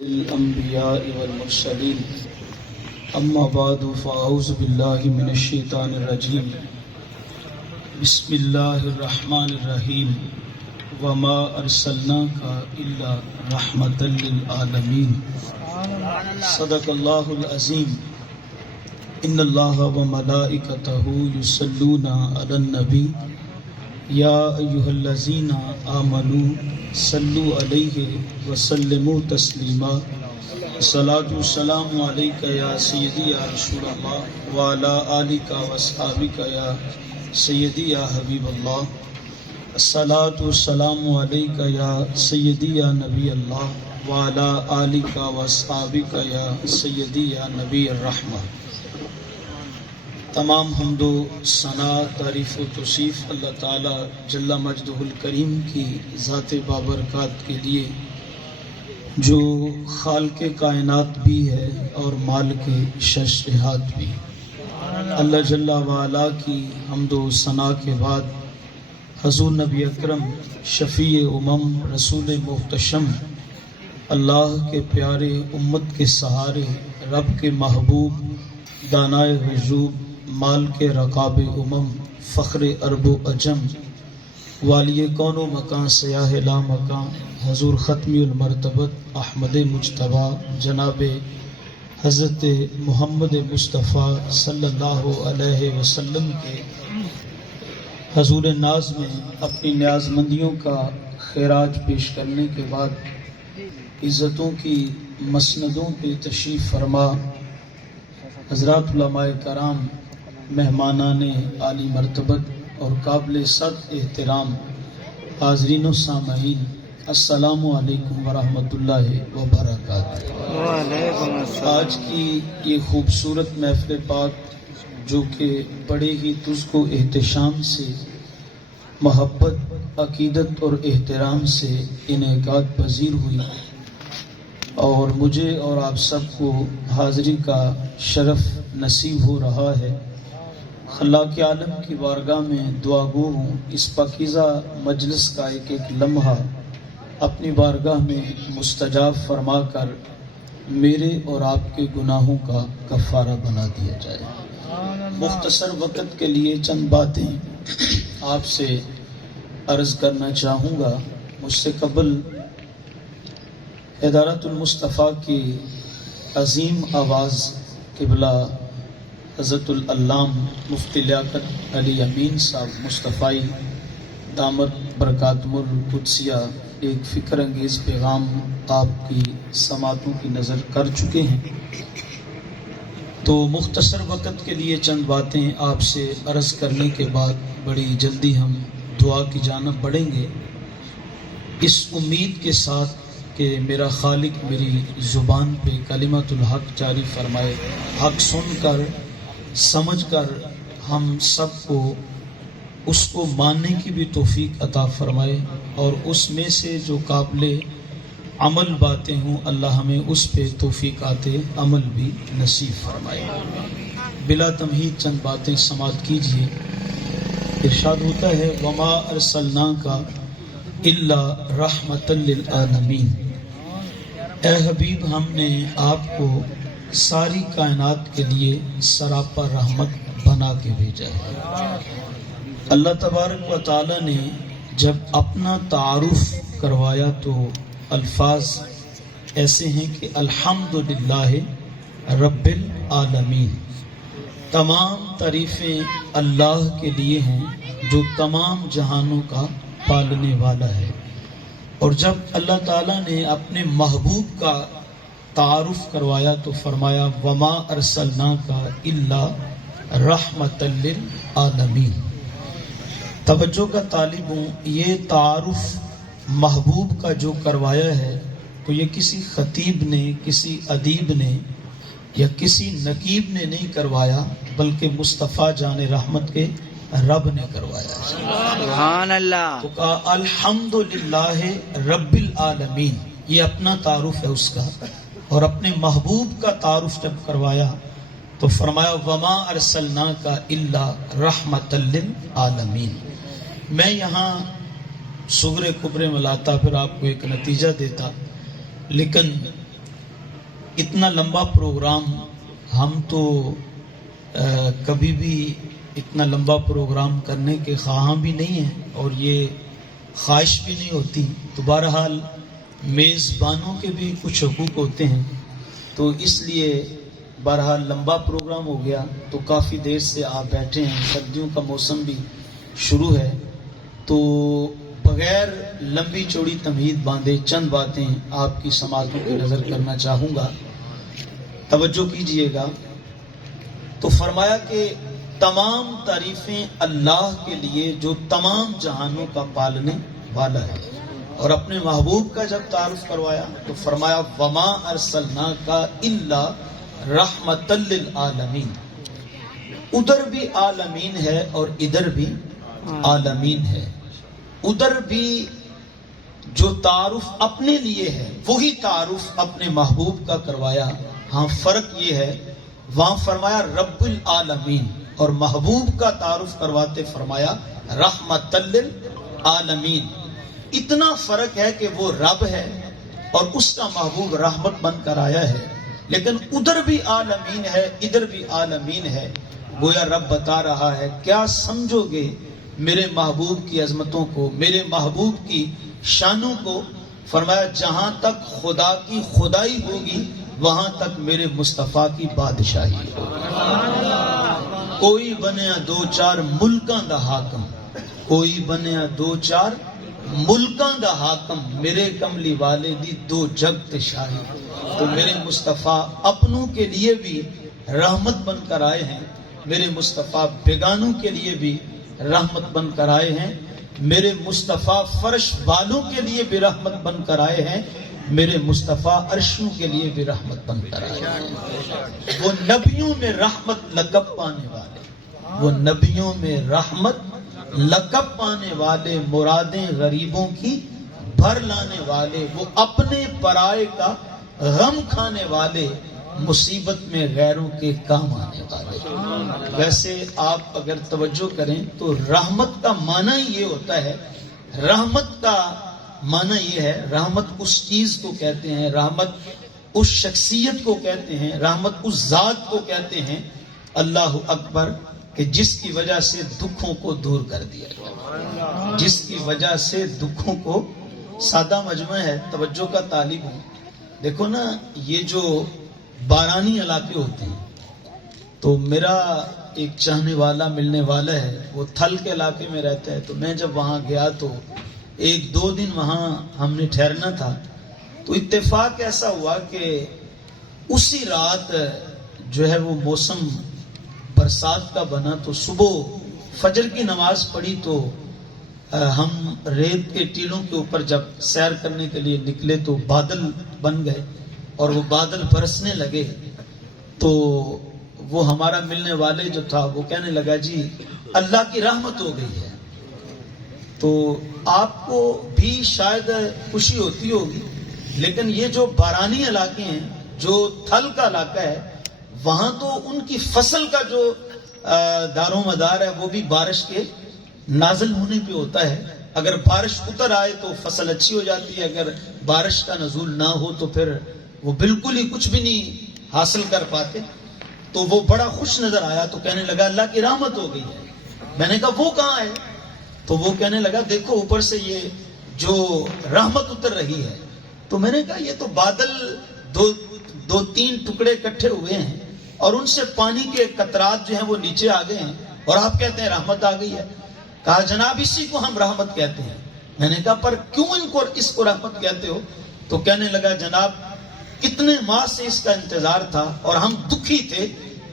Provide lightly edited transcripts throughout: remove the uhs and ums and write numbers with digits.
الأنبياء والمرسلين أما بعد فأعوذ بالله من الشيطان الرجيم بسم الله الرحمن الرحيم وما أرسلناك إلا رحمة للعالمين صدق الله العظيم إن الله وملائكته يصلون على النبي یا ایھا الذین آمنوا صلوا علیہ وسلموا تسلیما الصلاۃ والسلام علیک یا سیدی یا رسول اللہ وعلی آلک واصحابک یا سیدی یا حبیب اللہ الصلاۃ والسلام علیک یا سیدی یا نبی اللہ وعلی آلک واصحابک یا سیدی یا نبی الرحمہ۔ تمام حمد و ثنا، تعریف و توصیف اللہ تعالی جل مجدہ الکریم کی ذات بابرکات کے لیے جو خالق کائنات بھی ہے اور مالک ششرہات بھی۔ اللہ جل وعلا کی حمد و ثنا کے بعد حضور نبی اکرم شفیع امم رسول محتشم اللہ کے پیارے امت کے سہارے رب کے محبوب دانائے وجوب مال کے رقاب امم فخر عرب و عجم والی کون و مکان سیاہ لا مکان حضور ختمی المرتبت احمد مجتبیٰ جناب حضرت محمد مصطفیٰ صلی اللہ علیہ وسلم کے حضور ناز میں اپنی نیاز مندیوں کا خراج پیش کرنے کے بعد عزتوں کی مسندوں پہ تشریف فرما حضرات علماء کرام، مہمانان عالی مرتبت اور قابل صد احترام حاضرین و سامعین، السلام علیکم ورحمۃ اللہ وبرکاتہ۔ آج کی یہ خوبصورت محفل پاک جو کہ بڑے ہی تجھ کو احتشام سے، محبت، عقیدت اور احترام سے انعقاد پذیر ہوئی اور مجھے اور آپ سب کو حاضری کا شرف نصیب ہو رہا ہے، خلاق عالم کی بارگاہ میں دعا گو ہوں اس پاکیزہ مجلس کا ایک ایک لمحہ اپنی بارگاہ میں مستجاب فرما کر میرے اور آپ کے گناہوں کا کفارہ بنا دیا جائے۔ مختصر وقت کے لیے چند باتیں آپ سے عرض کرنا چاہوں گا۔ مجھ سے قبل ادارت المصطفیٰ کی عظیم آواز قبلہ حضرت العلام مفتی لیاقت علی امین صاحب مصطفی دامت برکاتہم القدسیہ ایک فکر انگیز پیغام آپ کی سماعتوں کی نظر کر چکے ہیں، تو مختصر وقت کے لیے چند باتیں آپ سے عرض کرنے کے بعد بڑی جلدی ہم دعا کی جانب بڑھیں گے، اس امید کے ساتھ کہ میرا خالق میری زبان پہ کلمۃ الحق جاری فرمائے، حق سن کر سمجھ کر ہم سب کو اس کو ماننے کی بھی توفیق عطا فرمائے، اور اس میں سے جو قابل عمل باتیں ہوں اللہ ہمیں اس پہ توفیقات عمل بھی نصیب فرمائے۔ بلا تمہید چند باتیں سماعت کیجیے۔ ارشاد ہوتا ہے وما ارسلناک الا رحمۃ للعالمین، اے حبیب ہم نے آپ کو ساری کائنات کے لیے سراپا رحمت بنا کے بھیجا ہے۔ اللہ تبارک و تعالی نے جب اپنا تعارف کروایا تو الفاظ ایسے ہیں کہ الحمدللہ رب العالمین، تمام تعریفیں اللہ کے لیے ہیں جو تمام جہانوں کا پالنے والا ہے۔ اور جب اللہ تعالیٰ نے اپنے محبوب کا تعارف کروایا تو فرمایا وما ارسلناک الا رحمۃ للعالمین۔ توجہ کا طالب ہوں، یہ تعارف محبوب کا جو کروایا ہے تو یہ کسی خطیب نے، کسی ادیب نے یا کسی نقیب نے نہیں کروایا، بلکہ مصطفیٰ جان رحمت کے رب نے کروایا۔ سبحان اللہ۔ تو کہا الحمدللہ رب العالمین، یہ اپنا تعارف ہے اس کا، اور اپنے محبوب کا تعارف جب کروایا تو فرمایا وما ارسلناک الا رحمۃ للعالمین۔ میں یہاں صغرے کبرے میں لاتا پھر آپ کو ایک نتیجہ دیتا، لیکن اتنا لمبا پروگرام ہم تو کبھی بھی اتنا لمبا پروگرام کرنے کے خواہاں بھی نہیں ہیں اور یہ خواہش بھی نہیں ہوتی. تو بہرحال میزبانوں کے بھی کچھ حقوق ہوتے ہیں، تو اس لیے بہرحال لمبا پروگرام ہو گیا. تو کافی دیر سے آپ بیٹھے ہیں، سردیوں کا موسم بھی شروع ہے، تو بغیر لمبی چوڑی تمہید باندھے چند باتیں آپ کی سماعتوں کی نظر کرنا چاہوں گا. توجہ کیجئے گا. تو فرمایا کہ تمام تعریفیں اللہ کے لیے جو تمام جہانوں کا پالنے والا ہے. اور اپنے محبوب کا جب تعارف کروایا تو فرمایا وما ارسلناک الا رحمۃ للعالمین. ادھر بھی عالمین ہے اور ادھر بھی عالمین ہے. ادھر بھی جو تعارف اپنے لیے ہے وہی تعارف اپنے محبوب کا کروایا. ہاں فرق یہ ہے، وہاں فرمایا رب العالمین اور محبوب کا تعارف کرواتے فرمایا رحمت للعالمین. اتنا فرق ہے کہ وہ رب ہے اور اس کا محبوب رحمت بن کر آیا ہے، لیکن ادھر بھی عالمین ہے ادھر بھی عالمین ہے. گویا رب بتا رہا ہے کیا سمجھو گے میرے محبوب کی عظمتوں کو، میرے محبوب کی شانوں کو. فرمایا جہاں تک خدا کی خدائی ہوگی وہاں تک میرے مصطفیٰ کی بادشاہی ہوگی. کوئی بنیا دو چار ملکاں دا حاکم، کوئی بنیا دو چار ملکاں دا حاکم، میرے کملی والے دی دو جگ تے شاہی. تو میرے مصطفیٰ اپنوں کے لیے بھی رحمت بن کر آئے ہیں، میرے مصطفیٰ بیگانوں کے لیے بھی رحمت بن کر آئے ہیں، میرے مصطفیٰ فرش والوں کے لیے بھی رحمت بن کر آئے ہیں، میرے مصطفیٰ عرشوں کے لیے بھی رحمت بن کر آئے ہیں. وہ نبیوں میں رحمت لقب پانے والے، وہ نبیوں میں رحمت لقب پانے والے، مرادیں غریبوں کی بھر لانے والے، وہ اپنے پرائے کا غم کھانے والے، مصیبت میں غیروں کے کام آنے والے. ویسے آپ اگر توجہ کریں تو رحمت کا معنی یہ ہوتا ہے، رحمت کا معنی یہ ہے، رحمت اس چیز کو کہتے ہیں، رحمت اس شخصیت کو کہتے ہیں، رحمت اس ذات کو کہتے ہیں، اللہ اکبر، کہ جس کی وجہ سے دکھوں کو دور کر دیا جائے، جس کی وجہ سے دکھوں کو. سادہ مجمع ہے، توجہ کا طالب ہوں. دیکھو نا، یہ جو بارانی علاقے ہوتے ہیں، تو میرا ایک چاہنے والا ملنے والا ہے، وہ تھل کے علاقے میں رہتا ہے. تو میں جب وہاں گیا تو ایک دو دن وہاں ہم نے ٹھہرنا تھا. تو اتفاق ایسا ہوا کہ اسی رات جو ہے وہ موسم برسات کا بنا. تو صبح فجر کی نماز پڑھی تو ہم ریت کے ٹیلوں کے اوپر جب سیر کرنے کے لیے نکلے تو بادل بن گئے اور وہ بادل برسنے لگے. تو وہ ہمارا ملنے والے جو تھا وہ کہنے لگا جی اللہ کی رحمت ہو گئی ہے. تو آپ کو بھی شاید خوشی ہوتی ہوگی، لیکن یہ جو بارانی علاقے ہیں، جو تھل کا علاقہ ہے، وہاں تو ان کی فصل کا جو دار و مدار ہے وہ بھی بارش کے نازل ہونے پہ ہوتا ہے. اگر بارش اتر آئے تو فصل اچھی ہو جاتی ہے، اگر بارش کا نزول نہ ہو تو پھر وہ بالکل ہی کچھ بھی نہیں حاصل کر پاتے. تو وہ بڑا خوش نظر آیا تو کہنے لگا اللہ کی رحمت ہو گئی ہے. میں نے کہا وہ کہاں ہے؟ تو وہ کہنے لگا دیکھو اوپر سے یہ جو رحمت اتر رہی ہے. تو میں نے کہا یہ تو بادل دو تین ٹکڑے اکٹھے ہوئے ہیں اور ان سے پانی کے قطرات جو ہیں وہ نیچے آ گئے ہیں اور آپ کہتے ہیں رحمت آ گئی ہے. کہا جناب اسی کو ہم رحمت کہتے ہیں. میں نے کہا پر کیوں اس کو رحمت کہتے ہو؟ تو کہنے لگا جناب کتنے ماہ سے اس کا انتظار تھا اور ہم دکھی تھے،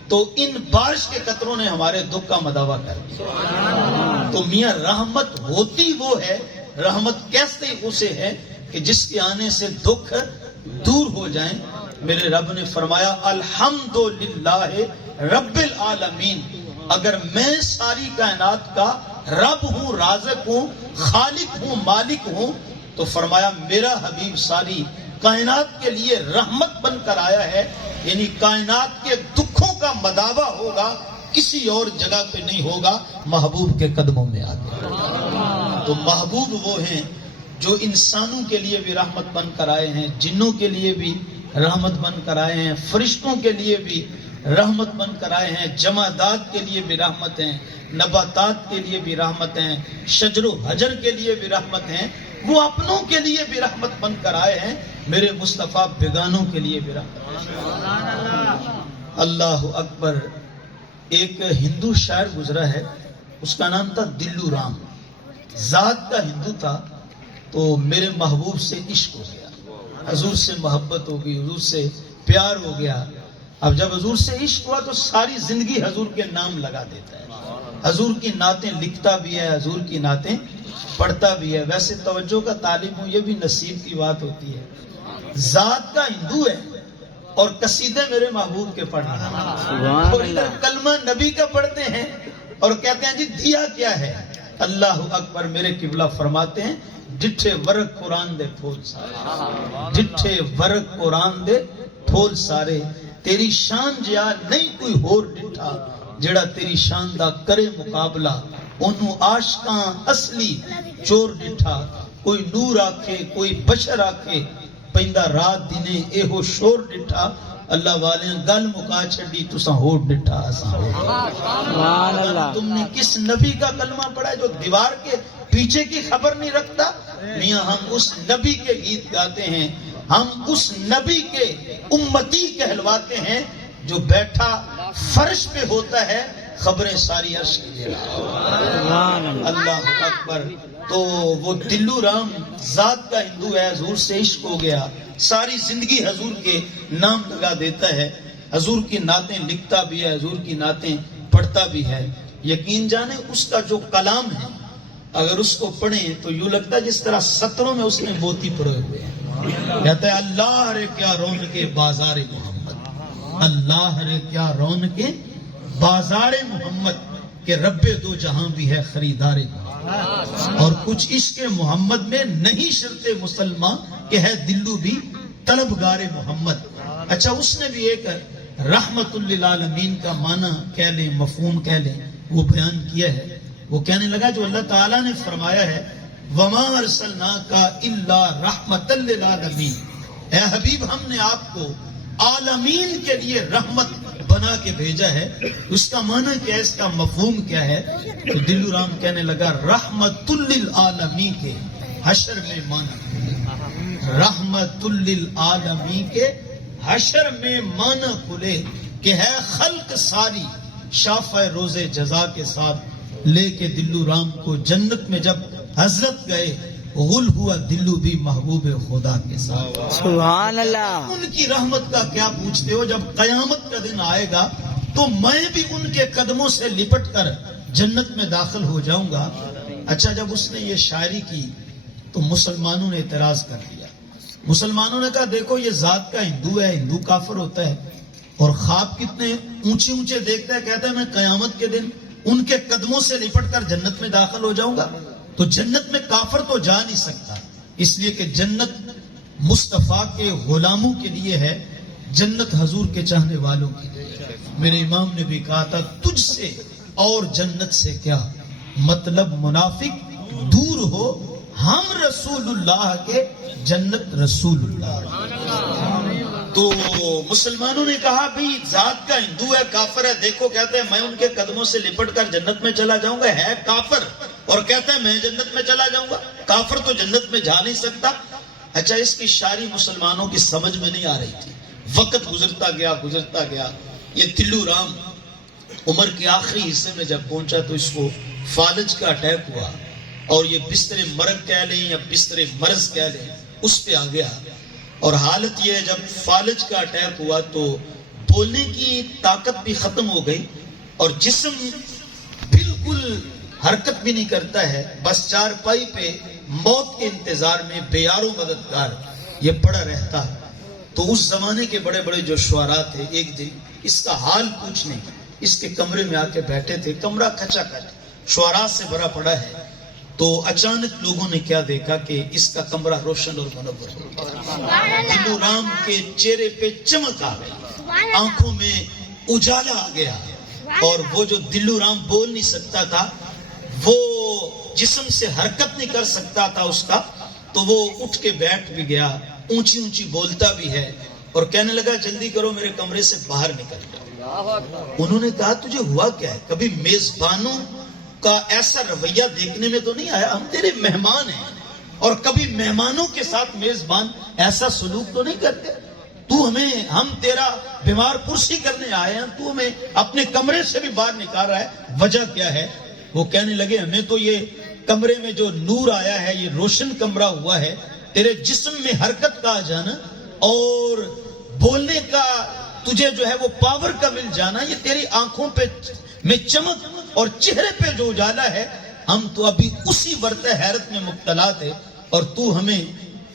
تو ان بارش کے قطروں نے ہمارے دکھ کا مداوع کر دیا. تو میاں رحمت ہوتی وہ ہے، رحمت کیسے اسے ہے کہ جس کے آنے سے دکھ دور ہو جائیں. میرے رب نے فرمایا الحمدللہ رب العالمین. اگر میں ساری کائنات کا رب ہوں، رازق ہوں، خالق ہوں، مالک ہوں، تو فرمایا میرا حبیب ساری کائنات کے لیے رحمت بن کر آیا ہے. یعنی کائنات کے دکھوں کا مداوع ہوگا، کسی اور جگہ پہ نہیں ہوگا، محبوب کے قدموں میں آ گیا. تو محبوب وہ ہیں جو انسانوں کے لیے بھی رحمت بن کر آئے ہیں، جنوں کے لیے بھی رحمت بن کر آئے ہیں، فرشتوں کے لیے بھی رحمت بن کر آئے ہیں، جمادات کے لیے بھی رحمت ہیں، نباتات کے لیے بھی رحمت ہیں، شجر و حجر کے لیے بھی رحمت ہیں، وہ اپنوں کے لیے بھی رحمت بن کر آئے ہیں، میرے مصطفیٰ بیگانوں کے لیے بھی رحمت بن کر آئے ہیں۔ اللہ اکبر۔ ایک ہندو شاعر گزرا ہے، اس کا نام تھا دلو رام، ذات کا ہندو تھا، تو میرے محبوب سے عشق ہو گیا، حضور سے محبت ہو گئی، حضور سے پیار ہو گیا۔ اب جب حضور سے عشق ہوا تو ساری زندگی حضور کے نام لگا دیتا ہے، حضور کی نعتیں لکھتا بھی ہے، حضور کی نعتیں پڑھتا بھی ہے۔ ویسے توجہ کا طالب ہوں، یہ بھی نصیب کی بات ہوتی ہے، ذات کا ہندو ہے اور قصیدے میرے محبوب کے پڑھ رہا ہے، اور ادھر کلمہ نبی کا پڑھتے ہیں اور کہتے ہیں جی دیا کیا ہے۔ اللہ اکبر۔ میرے قبلہ فرماتے ہیں ڈٹھے ورق قرآن دے پھول سارے، ڈٹھے ورق قرآن دے پھول سارے، تیری شان جیا نہیں کوئی ہور ڈٹھا، جڑا تیری شان دا کرے مقابلہ، انہوں عاشقاں اصلی چور ڈٹھا، کوئی نور آکھے کوئی بشر آکھے، پیندہ رات دینے ایہو شور ڈٹھا، اللہ والے گل مکا چھڑی تساں ہور ڈٹھا اساں ہور۔ تم نے کس نبی کا کلمہ پڑھا ہے جو دیوار کے پیچھے کی خبر نہیں رکھتا؟ میاں ہم اس نبی کے گیت گاتے ہیں، ہم اس نبی کے امتی کہلواتے ہیں جو بیٹھا فرش پہ ہوتا ہے خبریں ساری عرش کی دے رہا۔ اللہ اکبر۔ تو وہ دلو رام ذات کا ہندو ہے، حضور سے عشق ہو گیا، ساری زندگی حضور کے نام لگا دیتا ہے، حضور کی نعتیں لکھتا بھی ہے، حضور کی نعتیں پڑھتا بھی ہے۔ یقین جانے اس کا جو کلام ہے اگر اس کو پڑھیں تو یوں لگتا ہے جس طرح سطروں میں اس نے موتی پڑے ہوئے ہیں۔ کہتا ہے اللہ رے کیا رونق بازار محمد، اللہ رے کیا رونق بازار محمد، کہ رب دو جہاں بھی ہے خریدار محمد، اور کچھ عشق محمد میں نہیں شرط مسلمان کہ ہے دلو بھی طلبگار محمد۔ اچھا اس نے بھی ایک رحمت للعالمین کا معنی کہہ لیں، مفہوم کہہ لیں، وہ بیان کیا ہے۔ وہ کہنے لگا جو اللہ تعالیٰ نے فرمایا ہے وَمَا أَرْسَلْنَاكَ إِلَّا رَحْمَةً لِلْعَالَمِينَ، اے حبیب ہم نے آپ کو عالمین کے لیے رحمت بنا کے بھیجا ہے، اس کا معنی کیا ہے، اس کا مفہوم کیا ہے؟ تو دلو رام کہنے لگا رحمت للعالمین کے حشر میں معنی، رحمت للعالمین کے حشر میں معنی کھلے کہ ہے خلق ساری شافع روز جزا کے ساتھ لے کے دلو رام کو جنت میں جب حضرت گئے غل ہوا دلو بھی محبوب خدا کے ساتھ۔ سبحان اللہ۔ ان کی رحمت کا کیا پوچھتے ہو؟ جب قیامت کا دن آئے گا تو میں بھی ان کے قدموں سے لپٹ کر جنت میں داخل ہو جاؤں گا۔ اچھا جب اس نے یہ شاعری کی تو مسلمانوں نے اعتراض کر دیا، مسلمانوں نے کہا دیکھو یہ ذات کا ہندو ہے، ہندو کافر ہوتا ہے اور خواب کتنے اونچے اونچے دیکھتا ہے، کہتا ہے میں قیامت کے دن ان کے قدموں سے لپٹ کر جنت میں داخل ہو جاؤں گا، تو جنت میں کافر تو جا نہیں سکتا، اس لیے کہ جنت مصطفیٰ کے غلاموں کے لیے ہے، جنت حضور کے چاہنے والوں کے لیے۔ میرے امام نے بھی کہا تھا تجھ سے اور جنت سے کیا مطلب منافق دور ہو، ہم رسول اللہ کے جنت رسول اللہ۔ تو مسلمانوں نے کہا بھئی ذات کا ہندو ہے، کافر ہے، دیکھو کہتے ہیں میں ان کے قدموں سے لپٹ کر جنت میں چلا جاؤں گا، ہے کافر اور کہتا ہے میں جنت میں چلا جاؤں گا، کافر تو جنت میں جا نہیں سکتا۔ اچھا اس کی شاعری مسلمانوں کی سمجھ میں نہیں آ رہی تھی، وقت گزرتا گیا، یہ دلو رام عمر کے آخری حصے میں جب پہنچا تو اس کو فالج کا اٹیک ہوا، اور یہ بستر مرگ کہہ لیں یا بستر مرض کہہ لیں اس پہ آ گیا، اور حالت یہ ہے جب فالج کا اٹیک ہوا تو بولنے کی طاقت بھی ختم ہو گئی اور جسم بالکل حرکت بھی نہیں کرتا ہے، بس چارپائی پہ موت کے انتظار میں بے یار و مددگار یہ پڑا رہتا ہے۔ تو اس زمانے کے بڑے بڑے جو شعراء تھے ایک دن اس کا حال پوچھنے اس کے کمرے میں آ کے بیٹھے تھے، کمرہ کھچا کھچ شعراء سے بھرا پڑا ہے، تو اچانک لوگوں نے کیا دیکھا کہ اس کا کمرہ روشن اور منور ہو گیا، دلو رام کے چہرے پہ چمک آ گئی، آنکھوں میں اجالا آ گیا، اور وہ جو دلو رام بول نہیں سکتا تھا، وہ جسم سے حرکت نہیں کر سکتا تھا اس کا، تو وہ اٹھ کے بیٹھ بھی گیا، اونچی اونچی بولتا بھی ہے، اور کہنے لگا جلدی کرو میرے کمرے سے باہر نکل جاؤ۔ انہوں نے کہا تجھے ہوا کیا ہے؟ کبھی میزبانوں کا ایسا رویہ دیکھنے میں تو نہیں آیا، ہم تیرے مہمان ہیں، اور کبھی مہمانوں کے ساتھ میزبان ایسا سلوک تو نہیں کرتے، ہم تیرا بیمار پرسی کرنے آئے ہیں، تو ہمیں اپنے کمرے سے بھی باہر نکال رہا ہے، وجہ کیا ہے؟ وہ کہنے لگے ہمیں تو یہ کمرے میں جو نور آیا ہے، یہ روشن کمرہ ہوا ہے، تیرے جسم میں حرکت کا آ جانا اور بولنے کا تجھے جو ہے وہ پاور کا مل جانا، یہ تیری آنکھوں پہ میں چمک اور چہرے پہ جو اجالا ہے، ہم تو ابھی اسی ورطہ حیرت میں مبتلا تھے، اور تو ہمیں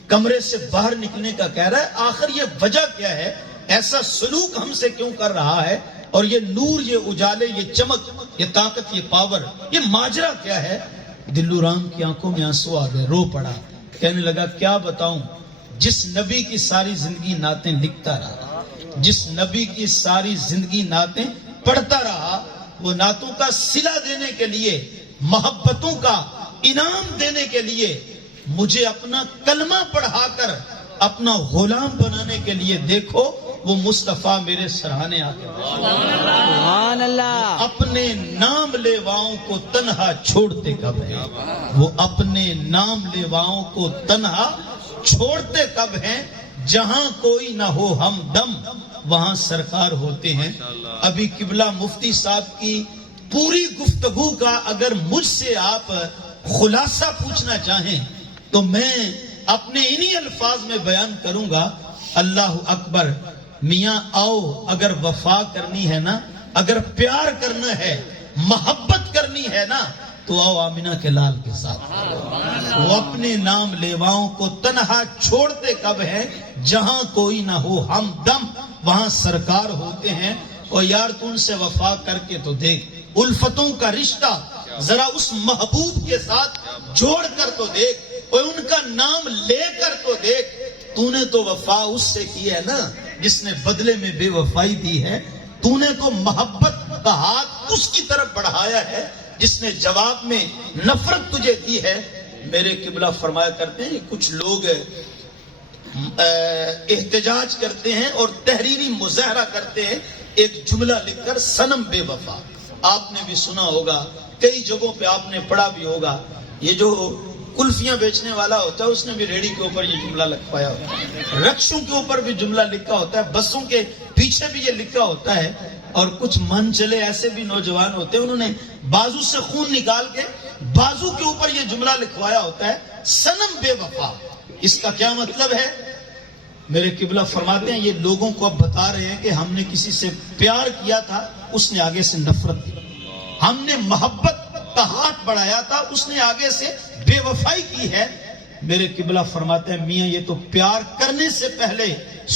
کمرے سے باہر نکلنے کا کہہ رہا ہے۔ آخر یہ وجہ کیا ہے؟ ایسا سلوک ہم سے کیوں کر رہا ہے؟ اور یہ نور، یہ اجالے، یہ چمک، یہ طاقت، یہ پاور، یہ ماجرا کیا ہے؟ دلو رام کی آنکھوں میں آنسو آ گئے، رو پڑا، کہنے لگا کیا بتاؤں، جس نبی کی ساری زندگی نعتیں لکھتا رہا، جس نبی کی ساری زندگی نعتیں پڑھتا رہا، وہ نعتوں کا صلہ دینے کے لیے، محبتوں کا انعام دینے کے لیے مجھے اپنا کلمہ پڑھا کر اپنا غلام بنانے کے لیے، دیکھو وہ مصطفیٰ میرے سراہنے آ گئے۔ سبحان اللہ۔ اپنے نام لیواؤں کو تنہا چھوڑتے کب ہیں؟ وہ اپنے نام لیواؤں کو تنہا چھوڑتے کب ہیں؟ جہاں کوئی نہ ہو ہمدم وہاں سرکار ہوتے ہیں۔ ابھی قبلہ مفتی صاحب کی پوری گفتگو کا اگر مجھ سے آپ خلاصہ پوچھنا چاہیں تو میں اپنے انہی الفاظ میں بیان کروں گا، اللہ اکبر، میاں آؤ، اگر وفا کرنی ہے نا، اگر پیار کرنا ہے، محبت کرنی ہے نا، تو آؤ آمینہ کے لال کے ساتھ۔ وہ اپنے نام لیواؤں کو تنہا چھوڑتے کب ہیں؟ جہاں کوئی نہ ہو ہمدم وہاں سرکار ہوتے ہیں۔ اور یار تو ان سے وفا کر کے تو دیکھ، الفتوں کا رشتہ ذرا اس محبوب کے ساتھ جوڑ کر تو دیکھ، اور ان کا نام لے کر تو دیکھ۔ تو نے تو وفا اس سے کی ہے نا جس نے بدلے میں بے وفائی دی ہے، تو نے تو محبت کا ہاتھ اس کی طرف بڑھایا ہے جس نے جواب میں نفرت تجھے دی ہے۔ میرے قبلہ فرمایا کرتے ہیں کچھ لوگ احتجاج کرتے ہیں اور تحریری مظاہرہ کرتے ہیں ایک جملہ لکھ کر، صنم بے وفا۔ آپ نے بھی سنا ہوگا، کئی جگہوں پہ آپ نے پڑھا بھی ہوگا، یہ جو کلفیاں بیچنے والا ہوتا ہے اس نے بھی ریڑھی کے اوپر یہ جملہ لکھوایا ہوتا ہے، رکشوں کے اوپر بھی جملہ لکھا ہوتا ہے، بسوں کے پیچھے بھی یہ لکھا ہوتا ہے، اور کچھ من چلے ایسے بھی نوجوان ہوتے ہیں، انہوں نے بازو سے خون نکال کے بازو کے اوپر یہ جملہ لکھوایا ہوتا ہے، صنم بے وفا۔ اس کا کیا مطلب ہے؟ میرے قبلہ فرماتے ہیں یہ لوگوں کو اب بتا رہے ہیں کہ ہم نے کسی سے پیار کیا تھا، اس نے آگے سے نفرت کی، ہم نے محبت کا ہاتھ بڑھایا تھا، اس نے آگے سے بے وفائی کی ہے۔ میرے قبلہ فرماتے ہیں میاں یہ تو پیار کرنے سے پہلے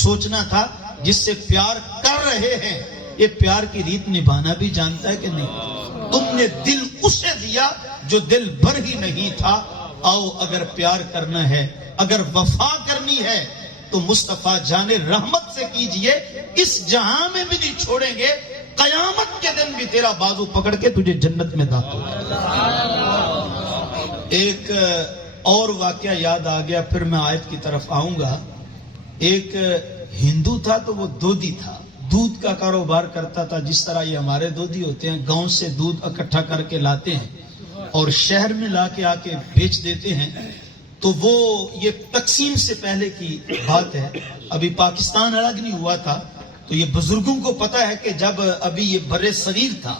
سوچنا تھا، جس سے پیار کر رہے ہیں یہ پیار کی ریت نبھانا بھی جانتا ہے کہ نہیں؟ تم نے دل اسے دیا جو دل بھر ہی نہیں تھا۔ آؤ اگر پیار کرنا ہے، اگر وفا کرنی ہے تو مصطفیٰ جان رحمت سے کیجئے، اس جہاں میں بھی نہیں چھوڑیں گے، قیامت کے دن بھی تیرا بازو پکڑ کے تجھے جنت میں داخل ہو۔ ایک اور واقعہ یاد آ گیا، پھر میں آیت کی طرف آؤں گا۔ ایک ہندو تھا تو وہ دودھی تھا، دودھ کا کاروبار کرتا تھا، جس طرح یہ ہمارے دودھی ہوتے ہیں، گاؤں سے دودھ اکٹھا کر کے لاتے ہیں اور شہر میں لا کے آ کے بیچ دیتے ہیں۔ تو وہ یہ تقسیم سے پہلے کی بات ہے، ابھی پاکستان الگ نہیں ہوا تھا، تو یہ بزرگوں کو پتا ہے کہ جب ابھی یہ برِ صغیر تھا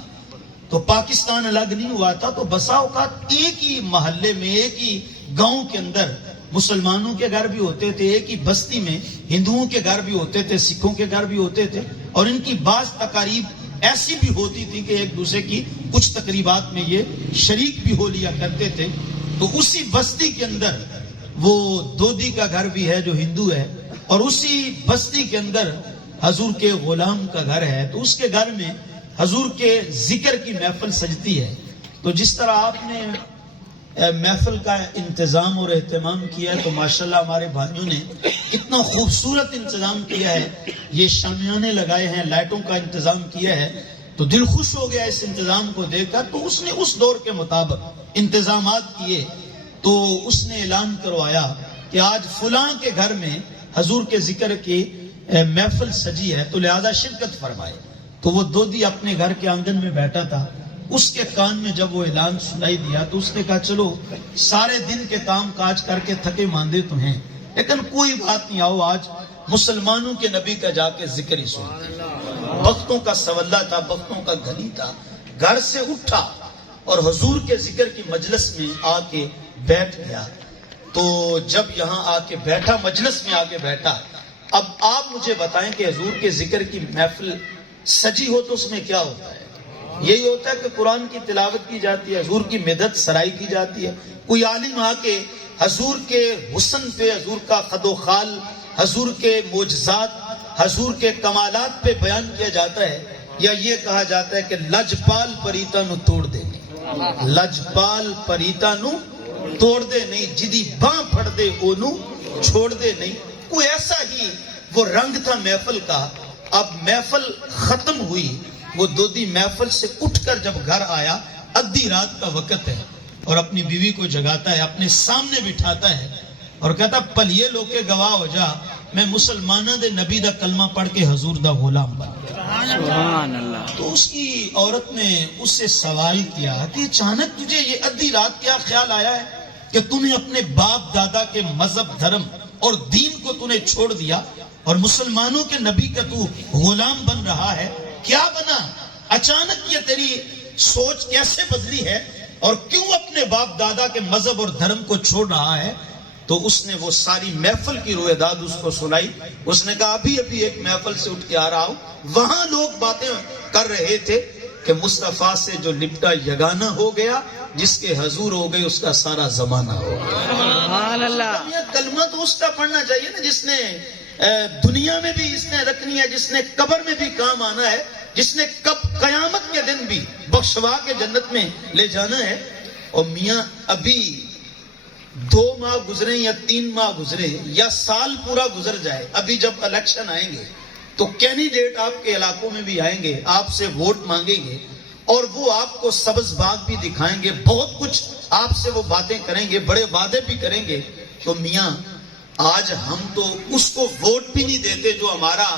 تو پاکستان الگ نہیں ہوا تھا، تو بسا اوقات ایک ہی محلے میں، ایک ہی گاؤں کے اندر مسلمانوں کے گھر بھی ہوتے تھے، ایک ہی بستی میں ہندوؤں کے گھر بھی ہوتے تھے، سکھوں کے گھر بھی ہوتے تھے، اور ان کی بعض تقاریب ایسی بھی ہوتی تھی کہ ایک دوسرے کی کچھ تقریبات میں یہ شریک بھی ہو لیا کرتے تھے۔ تو اسی بستی کے اندر وہ دودھی کا گھر بھی ہے جو ہندو ہے، اور اسی بستی کے اندر حضور کے غلام کا گھر ہے، تو اس کے گھر میں حضور کے ذکر کی محفل سجتی ہے۔ تو جس طرح آپ نے محفل کا انتظام اور اہتمام کیا ہے، تو ماشاءاللہ ہمارے بھائیوں نے اتنا خوبصورت انتظام کیا ہے، یہ شامیانے لگائے ہیں، لائٹوں کا انتظام کیا ہے، تو دل خوش ہو گیا اس انتظام کو دیکھ کر۔ تو اس نے اس دور کے مطابق انتظامات کیے، تو اس نے اعلان کروایا کہ آج فلاں کے گھر میں حضور کے ذکر کی محفل سجی ہے تو لہذا شرکت فرمائے. تو وہ دودی اپنے گھر کے آنگن میں بیٹھا تھا. اس کے کان میں جب وہ اعلان سنائی دیا تو اس نے کہا چلو سارے دن کے کام کاج کر کے تھکے ماندے تو ہیں, لیکن کوئی بات نہیں, آؤ آج مسلمانوں کے نبی کا جا کے ذکر ہی سن. بختوں کا سولہ تھا, بختوں کا گھنی تھا. گھر سے اٹھا اور حضور کے ذکر کی مجلس میں آ کے بیٹھ گیا. تو جب یہاں آ کے بیٹھا, مجلس میں آ کے بیٹھا, اب آپ مجھے بتائیں کہ حضور کے ذکر کی محفل سجی ہو تو اس میں کیا ہوتا ہے؟ یہی ہوتا ہے کہ قرآن کی تلاوت کی جاتی ہے, حضور کی مدد سرائی کی جاتی ہے, کوئی عالم آ کے حضور کے حسن پہ, حضور کا خد و خال, حضور کے معجزات, حضور کے کمالات پہ بیان کیا جاتا ہے, یا یہ کہا جاتا ہے کہ لجپال پریتا نو توڑ دے نہیں, لجپال پریتا نو توڑ دے نہیں, جدی باں پھڑ دے اونو چھوڑ دے نہیں. کوئی ایسا ہی وہ رنگ تھا محفل کا. اب محفل ختم ہوئی, وہ دودی محفل سے اٹھ کر جب گھر آیا, ادھی رات کا وقت ہے, اور اپنی بیوی کو جگاتا ہے, اپنے سامنے بٹھاتا ہے اور کہتا پلیے لو کے گواہ ہو جا, میں مسلمانہ دے نبی دا کلمہ پڑھ کے حضور دا غلام بن گیا. سبحان اللہ. تو اس کی عورت نے اس سے سوال کیا کہ اچانک تجھے یہ ادھی رات کیا خیال آیا ہے کہ تو نے اپنے باپ دادا کے مذہب, دھرم اور دین کو تو نے چھوڑ دیا اور مسلمانوں کے نبی کا تو غلام بن رہا ہے؟ کیا بنا اچانک, یہ تیری سوچ کیسے بدلی ہے اور کیوں اپنے باپ دادا کے مذہب اور دھرم کو چھوڑ رہا ہے؟ تو اس نے وہ ساری محفل کی رویداد اس کو سنائی. اس نے کہا ابھی ابھی ایک محفل سے اٹھ کے آ رہا ہوں, وہاں لوگ باتیں کر رہے تھے کہ مصطفیٰ سے جو لپٹا یگانہ ہو گیا, جس کے حضور ہو گئے اس کا سارا زمانہ ہو گیا. سبحان اللہ. یہ کلمہ تو اس کا پڑھنا چاہیے نا جس نے دنیا میں بھی اس نے رکھنی ہے, جس نے قبر میں بھی کام آنا ہے, جس نے قیامت کے دن بھی بخشوا کے جنت میں لے جانا ہے. اور میاں ابھی 2 ماہ گزرے یا 3 ماہ گزرے یا سال پورا گزر جائے, ابھی جب الیکشن آئیں گے تو کینڈیڈیٹ آپ کے علاقوں میں بھی آئیں گے, آپ سے ووٹ مانگیں گے, اور وہ آپ کو سبز باغ بھی دکھائیں گے, بہت کچھ آپ سے وہ باتیں کریں گے, بڑے وعدے بھی کریں گے. تو میاں آج ہم تو اس کو ووٹ بھی نہیں دیتے جو ہمارا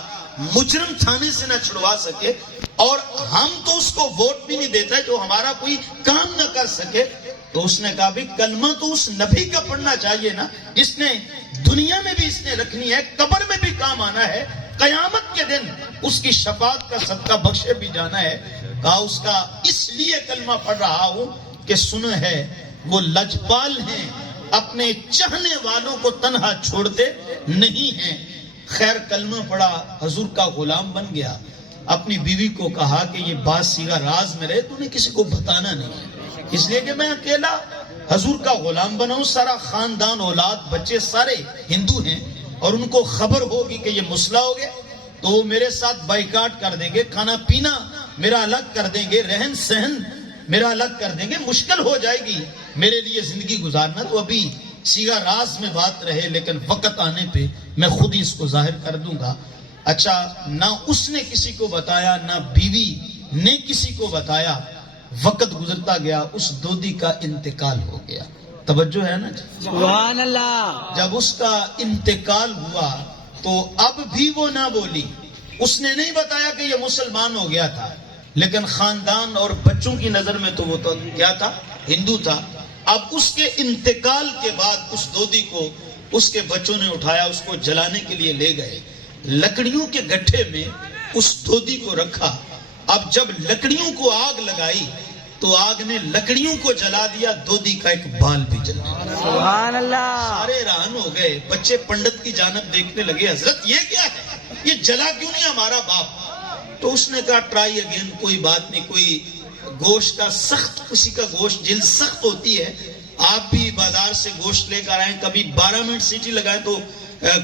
مجرم تھانے سے نہ چھڑوا سکے, اور ہم تو اس کو ووٹ بھی نہیں دیتا جو ہمارا کوئی کام نہ کر سکے. تو اس نے کہا بھی کلمہ تو اس نبی کا پڑھنا چاہیے نا جس نے دنیا میں بھی اس نے رکھنی ہے, قبر میں بھی کام آنا ہے, قیامت کے دن اس کی شفاعت کا صدقہ بخشے بھی جانا ہے. کہا اس کا اس لیے کلمہ پڑھ رہا ہوں کہ سنا ہے وہ لجپال ہیں, اپنے چاہنے والوں کو تنہا چھوڑتے نہیں ہیں. خیر کلمہ پڑھا, حضور کا غلام بن گیا. اپنی بیوی کو کہا کہ یہ بات سیدھا راز میں رہے, تو نے کسی کو بتانا نہیں, اس لیے کہ میں اکیلا حضور کا غلام بنا ہوں, سارا خاندان اولاد بچے سارے ہندو ہیں, اور ان کو خبر ہوگی کہ یہ مسئلہ ہو گیا تو وہ میرے ساتھ بائیکاٹ کر دیں گے, کھانا پینا میرا الگ کر دیں گے, رہن سہن میرا الگ کر دیں گے, مشکل ہو جائے گی میرے لیے زندگی گزارنا. تو ابھی سیگا راز میں بات رہے, لیکن وقت آنے پہ میں خود ہی اس کو ظاہر کر دوں گا. اچھا, نہ اس نے کسی کو بتایا, نہ بیوی نے کسی کو بتایا. وقت گزرتا گیا, اس دودی کا انتقال ہو گیا. توجہ ہے نا؟ سبحان اللہ. جب اس کا انتقال ہوا تو اب بھی وہ نہ بولی, اس نے نہیں بتایا کہ یہ مسلمان ہو گیا تھا, لیکن خاندان اور بچوں کی نظر میں تو وہ تو کیا تھا, ہندو تھا. اب اس کے انتقال کے بعد اس دودی کو اس کے بچوں نے اٹھایا, اس کو جلانے کے لیے لے گئے. لکڑیوں کے گٹھے میں اس دودی کو رکھا. اب جب لکڑیوں کو آگ لگائی تو آگ نے لکڑیوں کو جلا دیا, دودی کا ایک بال بھی جلنے لگا. سبحان اللہ. سارے حیران ہو گئے, بچے پنڈت کی جانب دیکھنے لگے, حضرت یہ کیا ہے, یہ جلا کیوں نہیں ہمارا باپ؟ تو اس نے کہا ٹرائی اگین, کوئی بات نہیں, کوئی گوشت کا سخت, کسی کا گوشت جلد سخت ہوتی ہے, آپ بھی بازار سے گوشت لے کر آئیں, کبھی 12 منٹ سیٹی لگائیں تو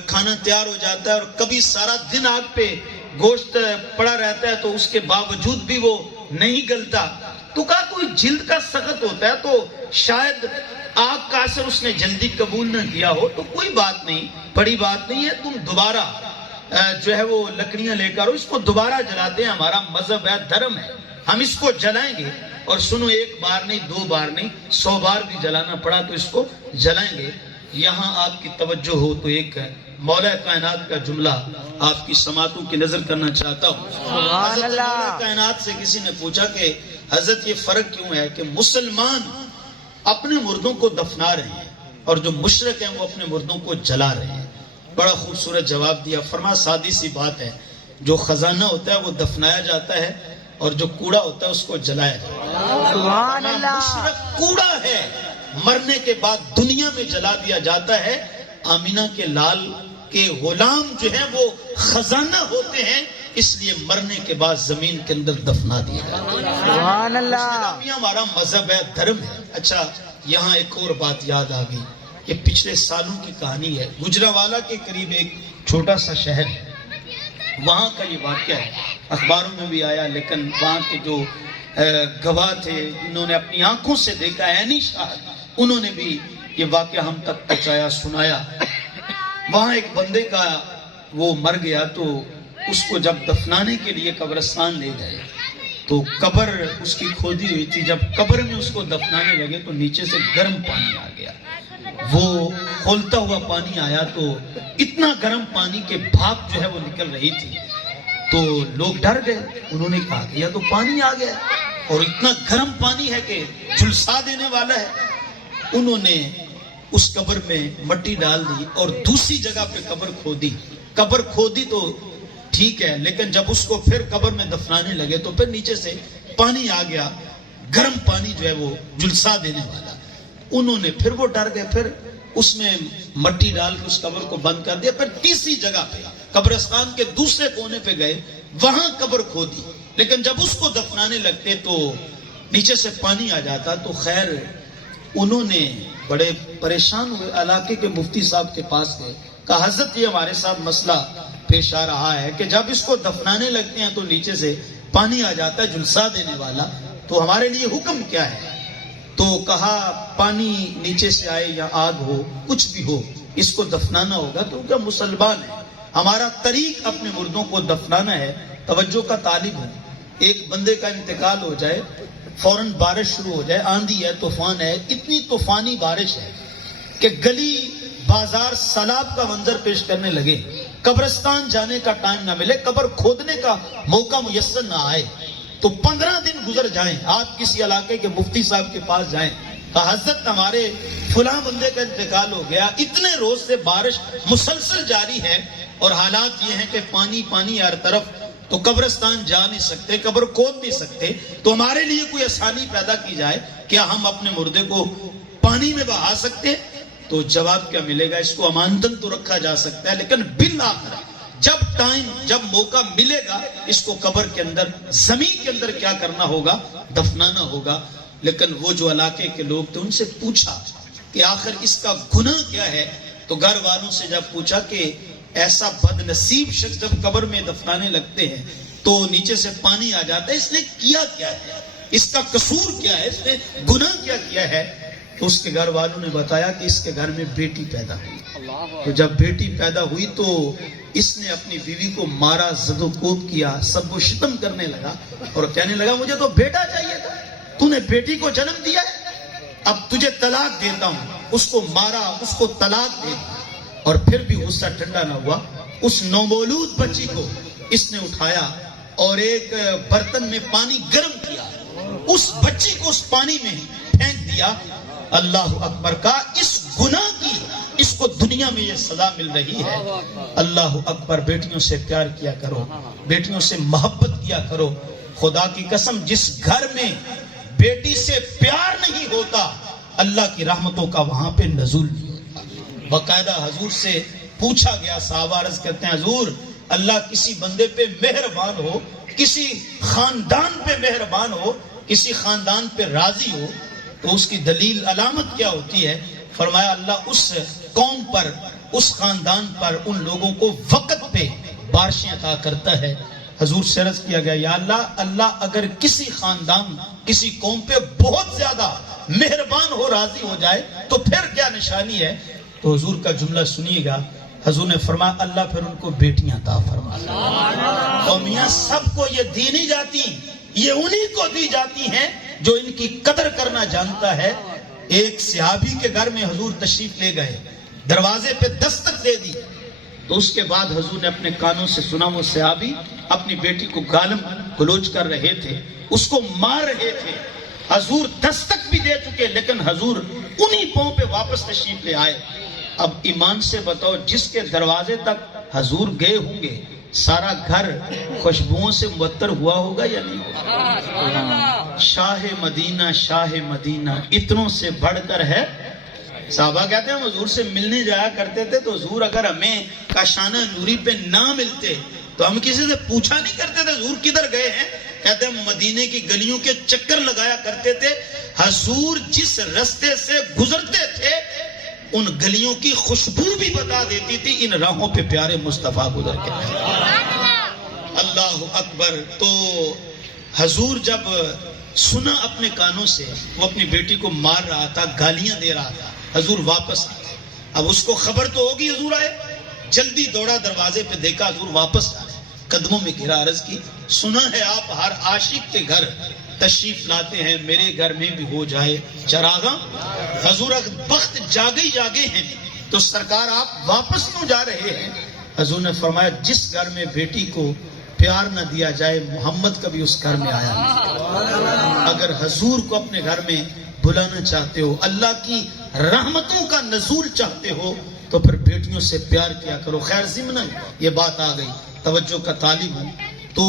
کھانا تیار ہو جاتا ہے, اور کبھی سارا دن آگ پہ گوشت پڑا رہتا ہے تو اس کے باوجود بھی وہ نہیں گلتا. تو کہا کوئی جلد کا سخت ہوتا ہے تو شاید آگ کا اثر اس نے جلدی قبول نہ کیا ہو. تو کوئی بات نہیں, بڑی بات نہیں ہے, تم دوبارہ جو ہے وہ لکڑیاں لے کر اس کو دوبارہ جلاتے ہیں, ہمارا مذہب ہے, دھرم ہے, ہم اس کو جلائیں گے. اور سنو, 1 بار نہیں, 2 بار نہیں, 100 بار بھی جلانا پڑا تو اس کو جلائیں گے. یہاں آپ کی توجہ ہو تو ایک مولا کائنات کا جملہ آپ کی سماعتوں کی نظر کرنا چاہتا ہوں. سبحان حضرت اللہ. مولا کائنات سے کسی نے پوچھا کہ حضرت یہ فرق کیوں ہے کہ مسلمان اپنے مردوں کو دفنا رہے ہیں اور جو مشرک ہیں وہ اپنے مردوں کو جلا رہے ہیں. بڑا خوبصورت جواب دیا. فرما سادی سی بات ہے, جو خزانہ ہوتا ہے وہ دفنایا جاتا ہے اور جو کوڑا ہوتا ہے اس کو جلایا جاتا ہے. سبحان اللہ. مشرک کوڑا ہے, مرنے کے بعد دنیا میں جلا دیا جاتا ہے. آمینہ کے لال کے غلام جو ہیں وہ خزانہ ہوتے ہیں, اس لیے مرنے کے بعد زمین کے اندر دفنا دیا جاتا ہے. سبحان اللہ. ہمارا مذہب ہے, دھرم ہے. اچھا یہاں ایک اور بات یاد آ گئی. یہ پچھلے سالوں کی کہانی ہے. گجرانوالہ کے قریب ایک چھوٹا سا شہر ہے, وہاں کا یہ واقعہ ہے. اخباروں میں بھی آیا, لیکن وہاں کے جو گواہ تھے انہوں نے اپنی آنکھوں سے دیکھا, عینی شاہد, انہوں نے بھی یہ واقعہ ہم تک پہنچایا, سنایا. وہاں ایک بندے کا وہ مر گیا تو اس کو جب دفنانے کے لیے قبرستان لے گئے تو قبر اس کی کھودی ہوئی تھی. جب قبر میں اس کو دفنانے لگے تو نیچے سے گرم پانی آ گیا. وہ کھولتا ہوا پانی آیا تو اتنا گرم پانی کے بھاپ جو ہے وہ نکل رہی تھی. تو لوگ ڈر گئے. انہوں نے کہا کہ یہ تو پانی آ گیا اور اتنا گرم پانی ہے کہ جھلسا دینے والا ہے. انہوں نے اس قبر میں مٹی ڈال دی اور دوسری جگہ پہ قبر کھودی. قبر کھودی تو ٹھیک ہے, لیکن جب اس کو پھر قبر میں دفنانے لگے تو پھر نیچے سے پانی آ گیا, گرم پانی جو ہے وہ جھلسا دینے والا. انہوں نے پھر وہ ڈر گئے, پھر اس میں مٹی ڈال کے اس قبر کو بند کر دیا. پھر تیسری جگہ پہ قبرستان کے دوسرے کونے پہ گئے, وہاں قبر کھودی, لیکن جب اس کو دفنانے لگتے تو نیچے سے پانی آ جاتا. تو خیر انہوں نے بڑے پریشان ہوئے, علاقے کے مفتی صاحب کے پاس گئے, کہا حضرت یہ ہمارے ساتھ مسئلہ پیش آ رہا ہے کہ جب اس کو دفنانے لگتے ہیں تو نیچے سے پانی آ جاتا ہے جھلسا دینے والا, تو ہمارے لیے حکم کیا ہے؟ تو کہا پانی نیچے سے آئے یا آگ ہو, کچھ بھی ہو, اس کو دفنانا ہوگا کیونکہ مسلمان ہے. ہمارا طریق اپنے مردوں کو دفنانا ہے. توجہ کا طالب ہوں, ایک بندے کا انتقال ہو جائے, فوراً بارش شروع ہو جائے, آندھی ہے, طوفان ہے, اتنی طوفانی بارش ہے کہ گلی بازار سیلاب کا منظر پیش کرنے لگے, قبرستان جانے کا ٹائم نہ ملے, قبر کھودنے کا موقع میسر نہ آئے, تو 15 دن گزر جائیں. آپ کسی علاقے کے مفتی صاحب کے پاس جائیں, کہا حضرت ہمارے فلاں بندے کا انتقال ہو گیا, اتنے روز سے بارش مسلسل جاری ہے اور حالات یہ ہیں کہ پانی پانی ہر طرف, تو قبرستان جا نہیں سکتے, قبر کھود نہیں سکتے, تو ہمارے لیے کوئی آسانی پیدا کی جائے, کیا ہم اپنے مردے کو پانی میں بہا سکتے؟ تو جواب کیا ملے گا؟ اس کو امانتن تو رکھا جا سکتا ہے, لیکن بالآخر جب موقع ملے گا اس کو قبر کے اندر, زمین کے اندر کیا کرنا ہوگا؟ دفنانا ہوگا. لیکن وہ جو علاقے کے لوگ تھے ان سے پوچھا کہ آخر اس کا گناہ کیا ہے, تو گھر والوں سے جب پوچھا کہ ایسا بد نصیب شخص جب قبر میں دفنانے لگتے ہیں تو نیچے سے پانی آ جاتا ہے, اس نے کیا کیا ہے, اس کا قصور کیا ہے, اس نے گناہ کیا کیا ہے؟ تو اس کے گھر والوں نے بتایا کہ اس کے گھر میں بیٹی پیدا ہوئی. تو جب بیٹی پیدا ہوئی تو اس نے اپنی بیوی کو مارا, زد و کوب کیا, سب و شتم کرنے لگا اور کہنے لگا مجھے تو بیٹا چاہیے تھا, تو نے بیٹی کو جنم دیا ہے, اب تجھے طلاق دیتا ہوں. اس کو مارا, اس کو طلاق دے دی, اور پھر بھی غصہ ٹھنڈا نہ ہوا. اس نومولود بچی کو اس نے اٹھایا اور ایک برتن میں پانی گرم کیا, اس بچی کو اس پانی میں پھینک دیا. اللہ اکبر کا, اس گناہ کی اس کو دنیا میں یہ سزا مل رہی ہے. اللہ اکبر. بیٹیوں سے پیار کیا کرو, بیٹیوں سے محبت کیا کرو. خدا کی قسم جس گھر میں بیٹی سے پیار نہیں ہوتا اللہ کی رحمتوں کا وہاں پہ نزول نہیں ہوتا. باقاعدہ حضور سے پوچھا گیا, صحابہ عرض کرتے ہیں حضور اللہ کسی بندے پہ مہربان ہو, کسی خاندان پہ مہربان ہو, کسی خاندان پہ راضی ہو, تو اس کی دلیل علامت کیا ہوتی ہے؟ فرمایا اللہ اس قوم پر, اس خاندان پر, ان لوگوں کو وقت پہ بارشیں عطا کرتا ہے. حضور سے عرض کیا گیا یا اللہ اگر کسی خاندان, کسی قوم پہ بہت زیادہ مہربان ہو, راضی ہو جائے تو پھر کیا نشانی ہے؟ تو حضور کا جملہ سنیے گا. حضور نے فرمایا اللہ پھر ان کو بیٹیاں عطا فرماتا. تو میاں سب کو یہ دی نہیں جاتی, یہ انہی کو دی جاتی ہیں جو ان کی قدر کرنا جانتا ہے. ایک صحابی کے گھر میں حضور تشریف لے گئے, دروازے پہ دستک دے دی, تو اس کے بعد حضور نے اپنے کانوں سے سنا وہ صحابی اپنی بیٹی کو گالم گلوچ کر رہے تھے، اس کو مار رہے تھے. حضور دستک بھی دے چکے لیکن حضور انہی پاؤں پہ واپس تشریف لے آئے. اب ایمان سے بتاؤ جس کے دروازے تک حضور گئے ہوں گے سارا گھر خوشبوؤں سے معطر ہوا ہوگا یا نہیں ہوگا؟ شاہ مدینہ اتنوں سے بڑھ کر ہے. صحابہ کہتے ہیں ہم حضور سے ملنے جایا کرتے تھے تو حضور اگر ہمیں کاشانہ نوری پہ نہ ملتے تو ہم کسی سے پوچھا نہیں کرتے تھے حضور کدھر گئے ہیں. کہتے ہیں مدینے کی گلیوں کے چکر لگایا کرتے تھے. حضور جس رستے سے گزرتے تھے ان گلیوں کی خوشبو بھی بتا دیتی تھی ان راہوں پہ پیارے مصطفیٰ گزر کے. اللہ اکبر. تو حضور جب سنا اپنے کانوں سے وہ اپنی بیٹی کو مار رہا تھا، گالیاں دے رہا تھا، حضور واپس آئے. اب اس کو خبر تو ہوگی حضور آئے، جلدی دوڑا دروازے پہ، دیکھا حضور واپس آئے، قدموں میں گرا، عرض کی سنا ہے آپ ہر عاشق کے گھر تشریف لاتے ہیں، میرے گھر میں بھی ہو جائے چراغاں. حضور وقت جاگے ہیں تو سرکار آپ واپس کیوں جا رہے ہیں؟ حضور نے فرمایا جس گھر میں بیٹی کو پیار نہ دیا جائے محمد کبھی اس گھر میں آیا نہیں. اگر حضور کو اپنے گھر میں بلانا چاہتے ہو، اللہ کی رحمتوں کا نزول چاہتے ہو تو پھر بیٹیوں سے پیار کیا کرو. خیر ضمن یہ بات آ گئی، توجہ کا طالب ہوں. تو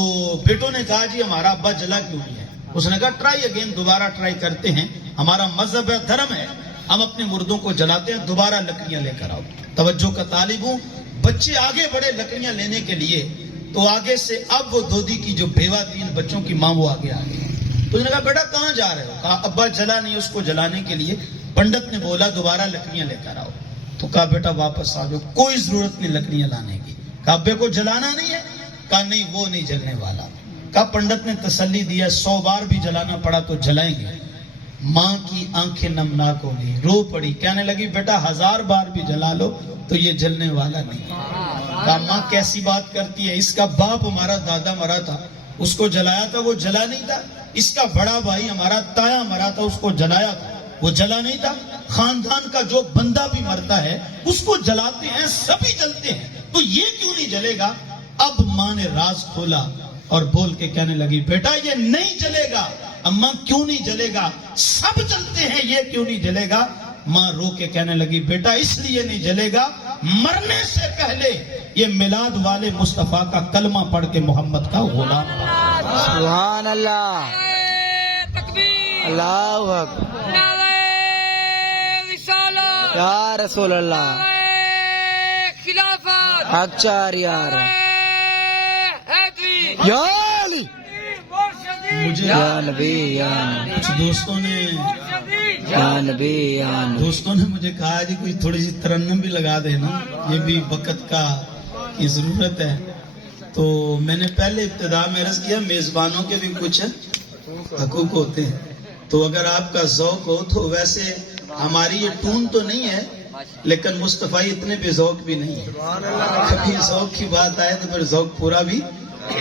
بیٹوں نے کہا جی ہمارا ابا جلا کیوں نہیں ہے؟ اس نے کہا ٹرائی اگین، دوبارہ ٹرائی کرتے ہیں، ہمارا مذہب ہے، دھرم ہے، ہم اپنے مردوں کو جلاتے ہیں، دوبارہ لکڑیاں لے کر آؤ. توجہ کا طالب ہوں. بچے آگے بڑے لکڑیاں لینے کے لیے، تو آگے سے اب وہ دودی کی جو بیوہ تھی ان بچوں کی ماں وہ آگے آ گئی. تو اس نے کہا بیٹا کہاں جا رہے ہو؟ کہا ابا جلا نہیں، اس کو جلانے کے لیے پنڈت نے بولا دوبارہ لکڑیاں لے کر آؤ. تو کہا بیٹا واپس آ جاؤ، کوئی ضرورت نہیں لکڑیاں لانے کی. کہا ابے کو جلانا نہیں ہے؟ کہا نہیں وہ نہیں جلنے والا. کہا پنڈت نے تسلی دیا 100 بار بھی جلانا پڑا تو جلائیں گے. ماں کی آنکھیں نمناک ہو گئی، رو پڑی، کہنے لگی بیٹا 1000 بار بھی جلا لو تو یہ جلنے والا نہیں. کہا ماں کیسی بات کرتی ہے، اس کا باپ ہمارا دادا مرا تھا، اس کو جلایا تھا، وہ جلا نہیں تھا. اس کا بڑا بھائی ہمارا تایا مرا تھا، اس کو جلایا تھا، وہ جلا نہیں تھا. خاندان کا جو بندہ بھی مرتا ہے اس کو جلاتے ہیں، سبھی جلتے ہیں، تو یہ کیوں نہیں جلے گا؟ اب ماں نے راز کھولا اور بول کے کہنے لگی بیٹا یہ نہیں جلے گا. اماں کیوں نہیں جلے گا؟ سب جلتے ہیں، یہ کیوں نہیں جلے گا؟ ماں رو کے کہنے لگی بیٹا اس لیے نہیں جلے گا، مرنے سے پہلے یہ میلاد والے مصطفیٰ کا کلمہ پڑھ کے محمد کا غلام. سبحان اللہ، اللہ اکبر، یا رسول اللہ، اچاریار، یا علی، مجھے یا نبی، یا نبی، کچھ دوستوں نے یا نبی، مجھے کہا جی کوئی تھوڑی سی ترنم بھی لگا دینا، یہ بھی وقت کی ضرورت ہے. تو میں نے پہلے ابتدا میں عرض کیا میزبانوں کے بھی کچھ حقوق ہوتے ہیں، تو اگر آپ کا ذوق ہو تو ویسے ہماری یہ ٹون تو نہیں ہے لیکن مصطفیٰ اتنے بے ذوق بھی نہیں ہے. کبھی ذوق کی بات آئے تو پھر ذوق پورا بھی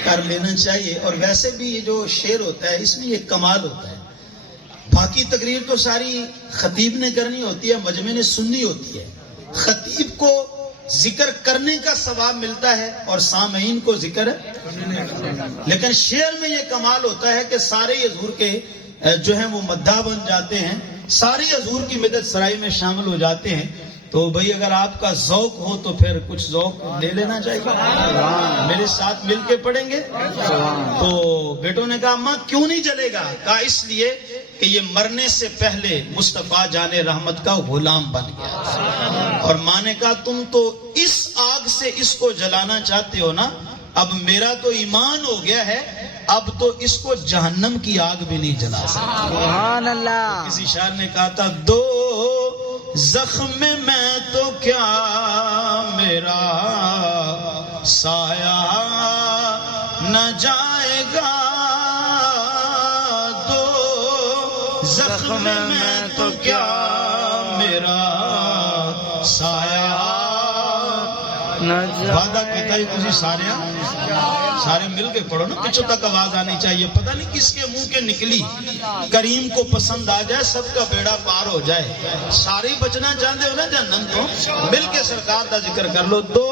کر لینا چاہیے. اور ویسے بھی یہ جو شعر ہوتا ہے اس میں یہ کمال ہوتا ہے. باقی تقریر تو ساری خطیب نے کرنی ہوتی ہے، مجمع نے سننی ہوتی ہے. خطیب کو ذکر کرنے کا ثواب ملتا ہے اور سامعین کو ذکر، لیکن شعر میں یہ کمال ہوتا ہے کہ سارے حضور کے جو ہیں وہ مداح بن جاتے ہیں، ساری حضور کی مدد سرائی میں شامل ہو جاتے ہیں. تو بھئی اگر آپ کا ذوق ہو تو پھر کچھ ذوق لے لینا چاہیے. میرے ساتھ مل کے پڑھیں گے. تو بیٹوں نے کہا ماں کیوں نہیں جلے گا؟ کہا اس لیے کہ یہ مرنے سے پہلے مصطفیٰ جان رحمت کا غلام بن گیا. اور ماں نے کہا تم تو اس آگ سے اس کو جلانا چاہتے ہو نا، اب میرا تو ایمان ہو گیا ہے، اب تو اس کو جہنم کی آگ بھی نہیں جلا سکتا. سبحان اللہ. کسی شاعر نے کہا تھا دو زخم میں تو کیا میرا سایہ نہ جائے گا، دو زخم میں تو کیا میرا سایہ. وعدہ کہتا ہے کسی سارے مل کے پڑھو نا، پیچھوں تک آواز آنی چاہیے. پتہ نہیں کس کے منہ کے نکلی، کریم کو پسند آ جائے، سب کا بیڑا پار ہو جائے. سارے بچنا چاہتے ہو نا جہنم تو، مل کے سرکار کا ذکر کر لو. دو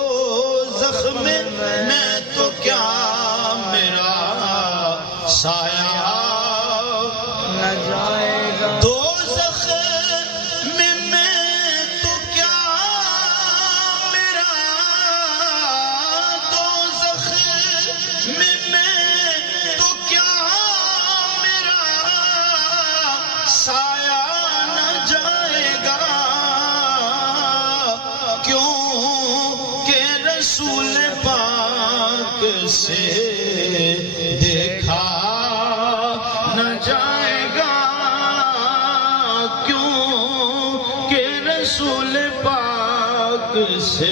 سایہ نہ جائے گا دوزخ میں تو کیا میرا دوزخ میں تو کیا میرا سایہ نہ جائے گا کیوں کہ رسول پاک سے دیکھا نہ جائے گا کیوں کہ رسول پاک سے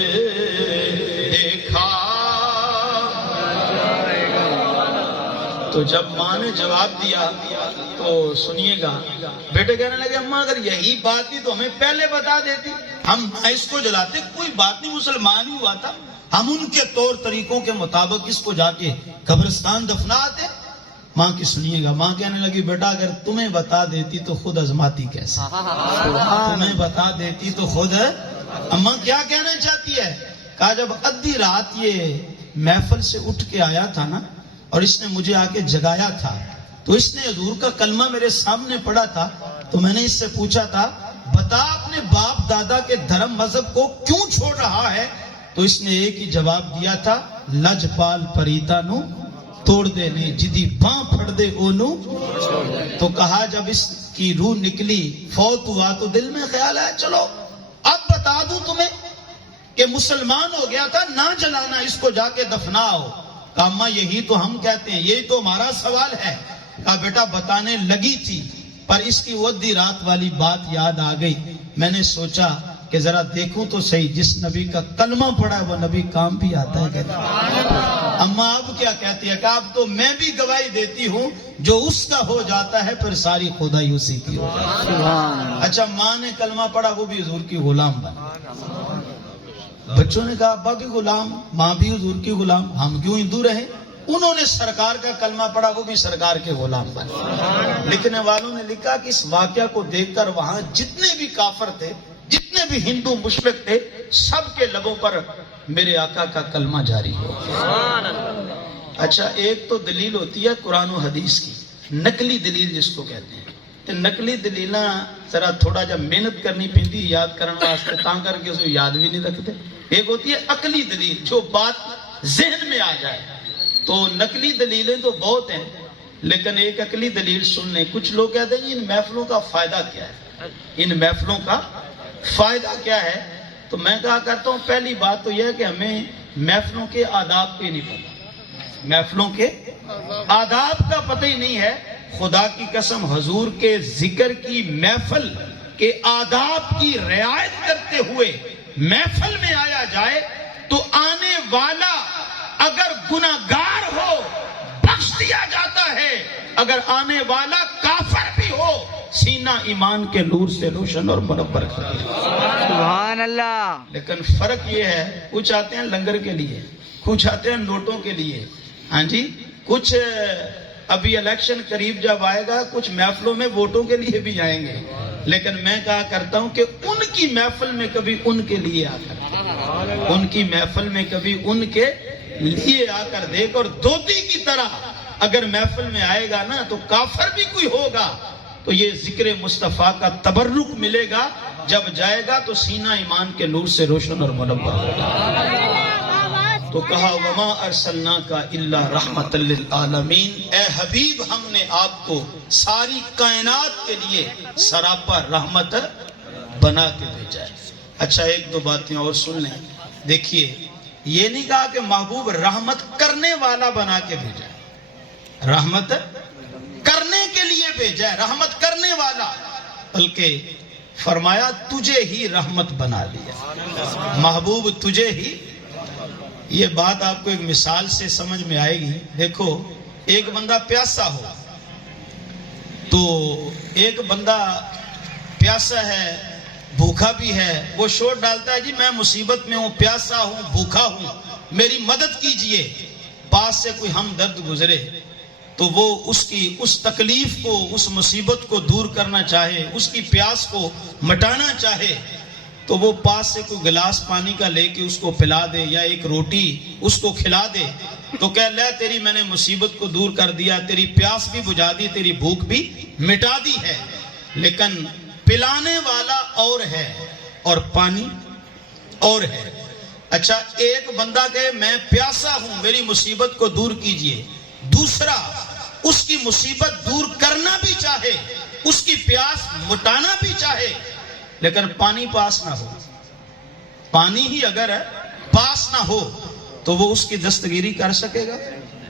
دیکھا تو جب ماں نے جواب دیا تو سنیے گا بیٹے کہنے لگے اماں اگر یہی بات تھی تو ہمیں پہلے بتا دیتی ہم اس کو جلاتے کوئی بات نہیں مسلمان ہی ہوا تھا ہم ان کے طور طریقوں کے مطابق اس کو جا کے قبرستان دفناتے ماں کی سنیے گا ماں کہنے لگی بیٹا اگر تمہیں بتا دیتی تو خود آزماتی کیسے تمہیں بتا دیتی تو خود اماں کیا کہنا چاہتی ہے کہا جب ادھی رات یہ محفل سے اٹھ کے آیا تھا نا اور اس نے مجھے آ کے جگایا تھا تو اس نے حضور کا کلمہ میرے سامنے پڑھا تھا تو میں نے اس سے پوچھا تھا بتا اپنے باپ دادا کے دھرم مذہب کو کیوں چھوڑ رہا ہے تو اس نے ایک ہی جواب دیا تھا لج پال پریتا نو توڑ دے نہیں جدی باں پھڑ دے اونو تو کہا جب اس کی روح نکلی فوت ہوا تو دل میں خیال ہے چلو اب بتا دوں تمہیں کہ مسلمان ہو گیا تھا نہ جلانا اس کو جا کے دفناؤ کہا اماں یہی تو ہم کہتے ہیں یہی تو ہمارا سوال ہے کہا بیٹا بتانے لگی تھی پر اس کی وہ دی رات والی بات یاد آ گئی میں نے سوچا کہ ذرا دیکھوں تو صحیح جس نبی کا کلمہ پڑھا ہے وہ نبی کام بھی آتا ہے کہتے اماں اب کیا کہتی ہے کہ اب تو میں بھی گواہی دیتی ہوں جو اس کا ہو جاتا ہے پھر ساری خدائی اسی کی ہو جاتی ہے اچھا ماں نے کلمہ پڑھا وہ بھی حضور کی غلام بنا بچوں نے کہا ابا بھی غلام ماں بھی حضور کی غلام ہم کیوں ہندو رہے انہوں نے سرکار کا کلمہ پڑھا وہ بھی سرکار کے غلام بنے لکھنے والوں نے لکھا کہ اس واقعہ کو دیکھ کر وہاں جتنے بھی کافر تھے جتنے بھی ہندو مشرک تھے سب کے لبوں پر میرے آقا کا کلمہ جاری ہو اچھا ایک تو دلیل ہوتی ہے قرآن و حدیث کی نقلی دلیل جس کو کہتے ہیں تو نقلی دلیلہ ذرا تھوڑا جب محنت کرنی پڑتی یاد کرنے واسطے تاں کر کے اسے یاد بھی نہیں رکھتے ایک ہوتی ہے عقلی دلیل جو بات ذہن میں آ جائے تو نقلی دلیلیں تو بہت ہیں لیکن ایک عقلی دلیل سن لیں کچھ لوگ کہتے ہیں ان محفلوں کا فائدہ کیا ہے ان محفلوں کا فائدہ کیا ہے تو میں کہا کرتا ہوں پہلی بات تو یہ ہے کہ ہمیں محفلوں کے آداب پہ نہیں پتا محفلوں کے آداب کا پتہ ہی نہیں ہے خدا کی قسم حضور کے ذکر کی محفل کے آداب کی رعایت کرتے ہوئے محفل میں آیا جائے تو آنے والا اگر گناہگار ہو بخش دیا جاتا ہے اگر آنے والا کافر بھی ہو سینہ ایمان کے نور سے روشن اور منور کر دیا سبحان اللہ لیکن فرق یہ ہے کچھ آتے ہیں لنگر کے لیے کچھ آتے ہیں نوٹوں کے لیے ہاں جی کچھ ابھی الیکشن قریب جب آئے گا کچھ محفلوں میں ووٹوں کے لیے بھی آئیں گے لیکن میں کہا کرتا ہوں کہ ان کی محفل میں کبھی ان کے لیے آ کر ان کی محفل میں کبھی ان کے لیے آ کر دیکھ اور دودھی کی طرح اگر محفل میں آئے گا نا تو کافر بھی کوئی ہوگا تو یہ ذکر مصطفیٰ کا تبرک ملے گا جب جائے گا تو سینہ ایمان کے نور سے روشن اور منور ہوگا تو کہا وما ارسلناک الا رحمت للعالمین اے حبیب ہم نے آپ کو ساری کائنات کے لیے سراپا رحمت بنا کے بھیجا ہے اچھا ایک دو باتیں اور سن لیں دیکھیے یہ نہیں کہا کہ محبوب رحمت کرنے والا بنا کے بھیجا ہے رحمت کرنے کے لیے بھیجا ہے رحمت کرنے والا بلکہ فرمایا تجھے ہی رحمت بنا لیا محبوب تجھے ہی یہ بات آپ کو ایک مثال سے سمجھ میں آئے گی دیکھو ایک بندہ پیاسا ہو تو ایک بندہ پیاسا ہے بھوکا بھی ہے وہ شور ڈالتا ہے جی میں مصیبت میں ہوں پیاسا ہوں بھوکا ہوں میری مدد کیجئے پاس سے کوئی ہمدرد گزرے تو وہ اس تکلیف کو اس مصیبت کو دور کرنا چاہے اس کی پیاس کو مٹانا چاہے تو وہ پاس سے کوئی گلاس پانی کا لے کے اس کو پلا دے یا ایک روٹی اس کو کھلا دے تو کہ لے تیری میں نے مصیبت کو دور کر دیا، تیری پیاس بھی بجھا دی، تیری بھوک بھی مٹا دی ہے. لیکن پلانے والا اور ہے اور پانی اور ہے. اچھا ایک بندہ کہے میں پیاسا ہوں میری مصیبت کو دور کیجئے، دوسرا اس کی مصیبت دور کرنا بھی چاہے، اس کی پیاس مٹانا بھی چاہے، لیکن پانی پاس نہ ہو. پانی ہی اگر پاس نہ ہو تو وہ اس کی دستگیری کر سکے گا؟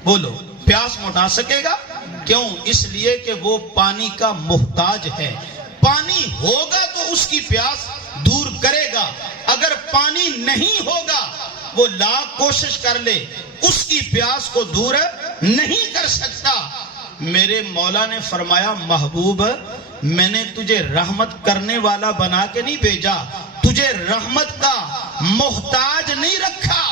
بولو پیاس مٹا سکے گا؟ کیوں؟ اس لیے کہ وہ پانی کا محتاج ہے. پانی ہوگا تو اس کی پیاس دور کرے گا، اگر پانی نہیں ہوگا وہ لاکھ کوشش کر لے اس کی پیاس کو دور نہیں کر سکتا. میرے مولا نے فرمایا محبوب میں نے تجھے رحمت کرنے والا بنا کے نہیں بھیجا، تجھے رحمت کا محتاج نہیں رکھا،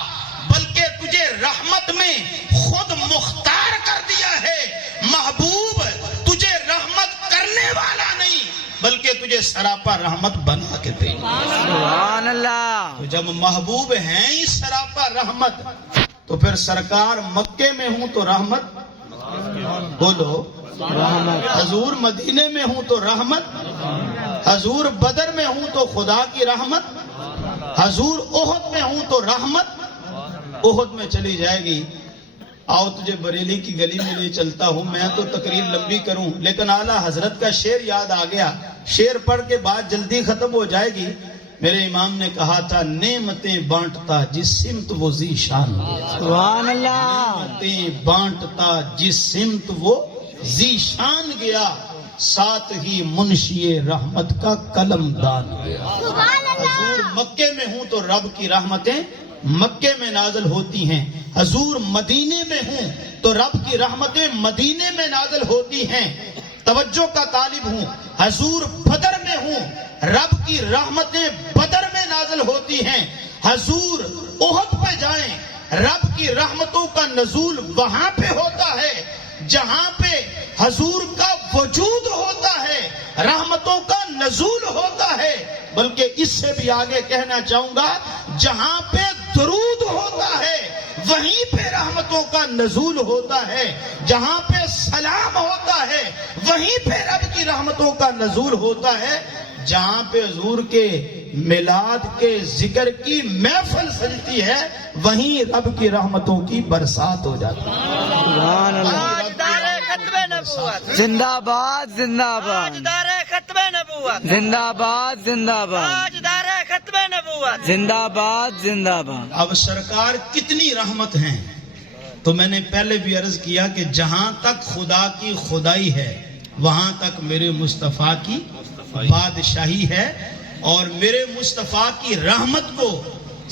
بلکہ تجھے رحمت میں خود مختار کر دیا ہے. محبوب تجھے رحمت کرنے والا نہیں بلکہ تجھے سراپا رحمت بنا کے بھیجا. سبحان اللہ. تو جب محبوب ہیں ہی سراپا رحمت تو پھر سرکار مکے میں ہوں تو رحمت، بولو رحمت. حضور مدینے میں ہوں تو رحمت، حضور بدر میں ہوں تو خدا کی رحمت، حضور احد میں ہوں تو رحمت. احد میں چلی جائے گی. آؤ تجھے بریلی کی گلی میں لے چلتا ہوں. میں تو تقریر لمبی کروں لیکن اعلیٰ حضرت کا شعر یاد آ گیا. شعر پڑھ کے بات جلدی ختم ہو جائے گی. میرے امام نے کہا تھا نعمتیں بانٹتا جس سمت وہ ذیشان گیا. سبحان اللہ. نعمتیں بانٹتا جس سمت وہ ذیشان گیا، ساتھ ہی منشی رحمت کا قلم دان گیا. حضور مکے میں ہوں تو رب کی رحمتیں مکے میں نازل ہوتی ہیں، حضور مدینے میں ہوں تو رب کی رحمتیں مدینے میں نازل ہوتی ہیں. توجہ کا طالب ہوں، حضور بدر میں ہوں رب کی رحمتیں بدر میں نازل ہوتی ہیں. حضور احد پہ جائیں رب کی رحمتوں کا نزول وہاں پہ ہوتا ہے جہاں پہ حضور کا وجود ہوتا ہے، رحمتوں کا نزول ہوتا ہے. بلکہ اس سے بھی آگے کہنا چاہوں گا جہاں پہ درود ہوتا ہے وہیں پہ رحمتوں کا نزول ہوتا ہے، جہاں پہ سلام ہوتا ہے وہیں پہ رب کی رحمتوں کا نزول ہوتا ہے، جہاں پہ حضور کے میلاد کے ذکر کی محفل سجتی ہے وہیں رب کی رحمتوں کی برسات ہو جاتی ہے. سبحان اللہ. زندہ باد زندہ باد. زندہ باد زندہ باد. زندہ باد زندہ باد. اب سرکار کتنی رحمت ہیں تو میں نے پہلے بھی عرض کیا کہ جہاں تک خدا کی خدائی ہے وہاں تک میرے مصطفیٰ کی بادشاہی ہے، اور میرے مصطفیٰ کی رحمت کو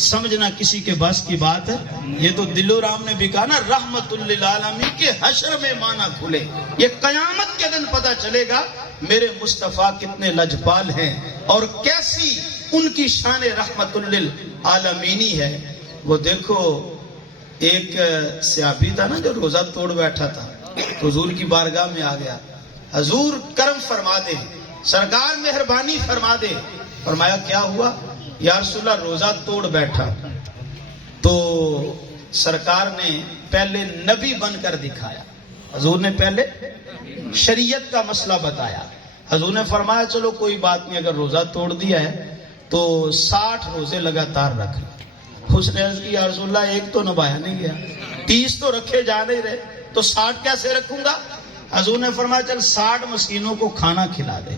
سمجھنا کسی کے بس کی بات ہے. یہ تو دلو رام نے بھی کہا نا رحمت للعالمین کے حشر میں مانا کھلے. یہ قیامت کے دن پتہ چلے گا میرے مصطفیٰ کتنے لجپال ہیں اور کیسی ان کی شان رحمت للعالمینی ہے. وہ دیکھو ایک صحابی تھا نا جو روزہ توڑ بیٹھا تھا، حضور کی بارگاہ میں آ گیا. حضور کرم فرما دے، سرکار مہربانی فرما دے. فرمایا کیا ہوا؟ یا رسول اللہ روزہ توڑ بیٹھا. تو سرکار نے پہلے نبی بن کر دکھایا. حضور نے پہلے شریعت کا مسئلہ بتایا. حضور نے فرمایا چلو کوئی بات نہیں، اگر روزہ توڑ دیا ہے تو 60 روزے لگاتار رکھ. اس نے عرض کی یا رسول اللہ ایک تو نبھایا نہیں گیا، 30 تو رکھے جا نہیں رہے، تو 60 کیسے رکھوں گا؟ حضور نے فرمایا چل 60 مسکینوں کو کھانا کھلا دے.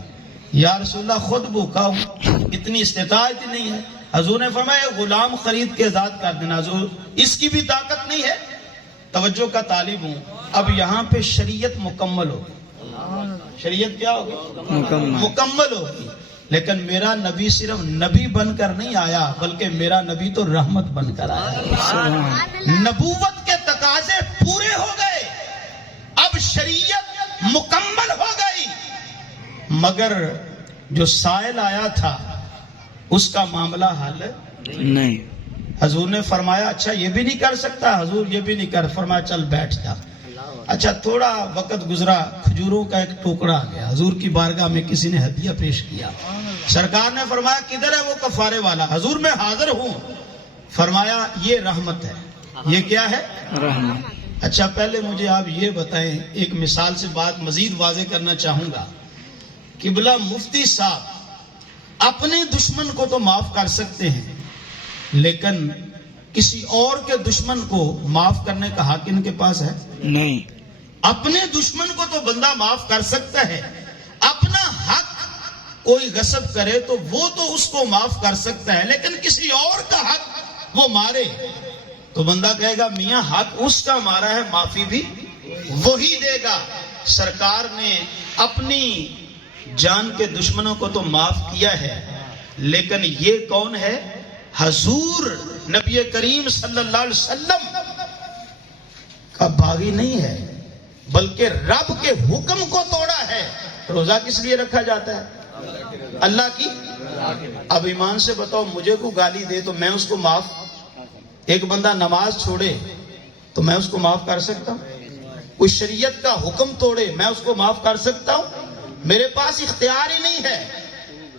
یا رسول اللہ خود بھوکا ہوں، اتنی استطاعت نہیں ہے. حضور نے فرمایا غلام خرید کے آزاد کر دینا. حضور اس کی بھی طاقت نہیں ہے. توجہ کا طالب ہوں، اب یہاں پہ شریعت مکمل ہوگی. شریعت کیا ہوگی؟ مکمل ہوگی. لیکن میرا نبی صرف نبی بن کر نہیں آیا بلکہ میرا نبی تو رحمت بن کر آیا. نبوت کے تقاضے پورے ہو گئے، اب شریعت مکمل ہو گئی، مگر جو سائل آیا تھا اس کا معاملہ حل نہیں. حضور نے فرمایا اچھا یہ بھی نہیں کر سکتا؟ حضور یہ بھی نہیں کر. فرمایا چل بیٹھ جا. اچھا تھوڑا وقت گزرا، کھجوروں کا ایک ٹوکڑا آ گیا. حضور کی بارگاہ میں کسی نے ہدیہ پیش کیا. سرکار نے فرمایا کدھر ہے وہ کفارے والا؟ حضور میں حاضر ہوں. فرمایا یہ رحمت ہے. یہ کیا ہے؟ رحمت. اچھا پہلے مجھے آپ یہ بتائیں، ایک مثال سے بات مزید واضح کرنا چاہوں گا. قبلہ مفتی صاحب اپنے دشمن کو تو معاف کر سکتے ہیں، لیکن کسی اور کے دشمن کو معاف کرنے کا حق ان کے پاس ہے؟ نہیں. اپنے دشمن کو تو بندہ معاف کر سکتا ہے، اپنا حق کوئی غصب کرے تو وہ تو اس کو معاف کر سکتا ہے، لیکن کسی اور کا حق وہ مارے تو بندہ کہے گا میاں حق اس کا مارا ہے، معافی بھی وہی دے گا. سرکار نے اپنی جان کے دشمنوں کو تو معاف کیا ہے، لیکن یہ کون ہے؟ حضور نبی کریم صلی اللہ علیہ وسلم کا باغی نہیں ہے، بلکہ رب کے حکم کو توڑا ہے. روزہ کس لیے رکھا جاتا ہے؟ اللہ کی. اب ایمان سے بتاؤ، مجھے کو گالی دے تو میں اس کو معاف، ایک بندہ نماز چھوڑے تو میں اس کو معاف کر سکتا ہوں؟ کوئی شریعت کا حکم توڑے میں اس کو معاف کر سکتا ہوں؟ میرے پاس اختیار ہی نہیں ہے.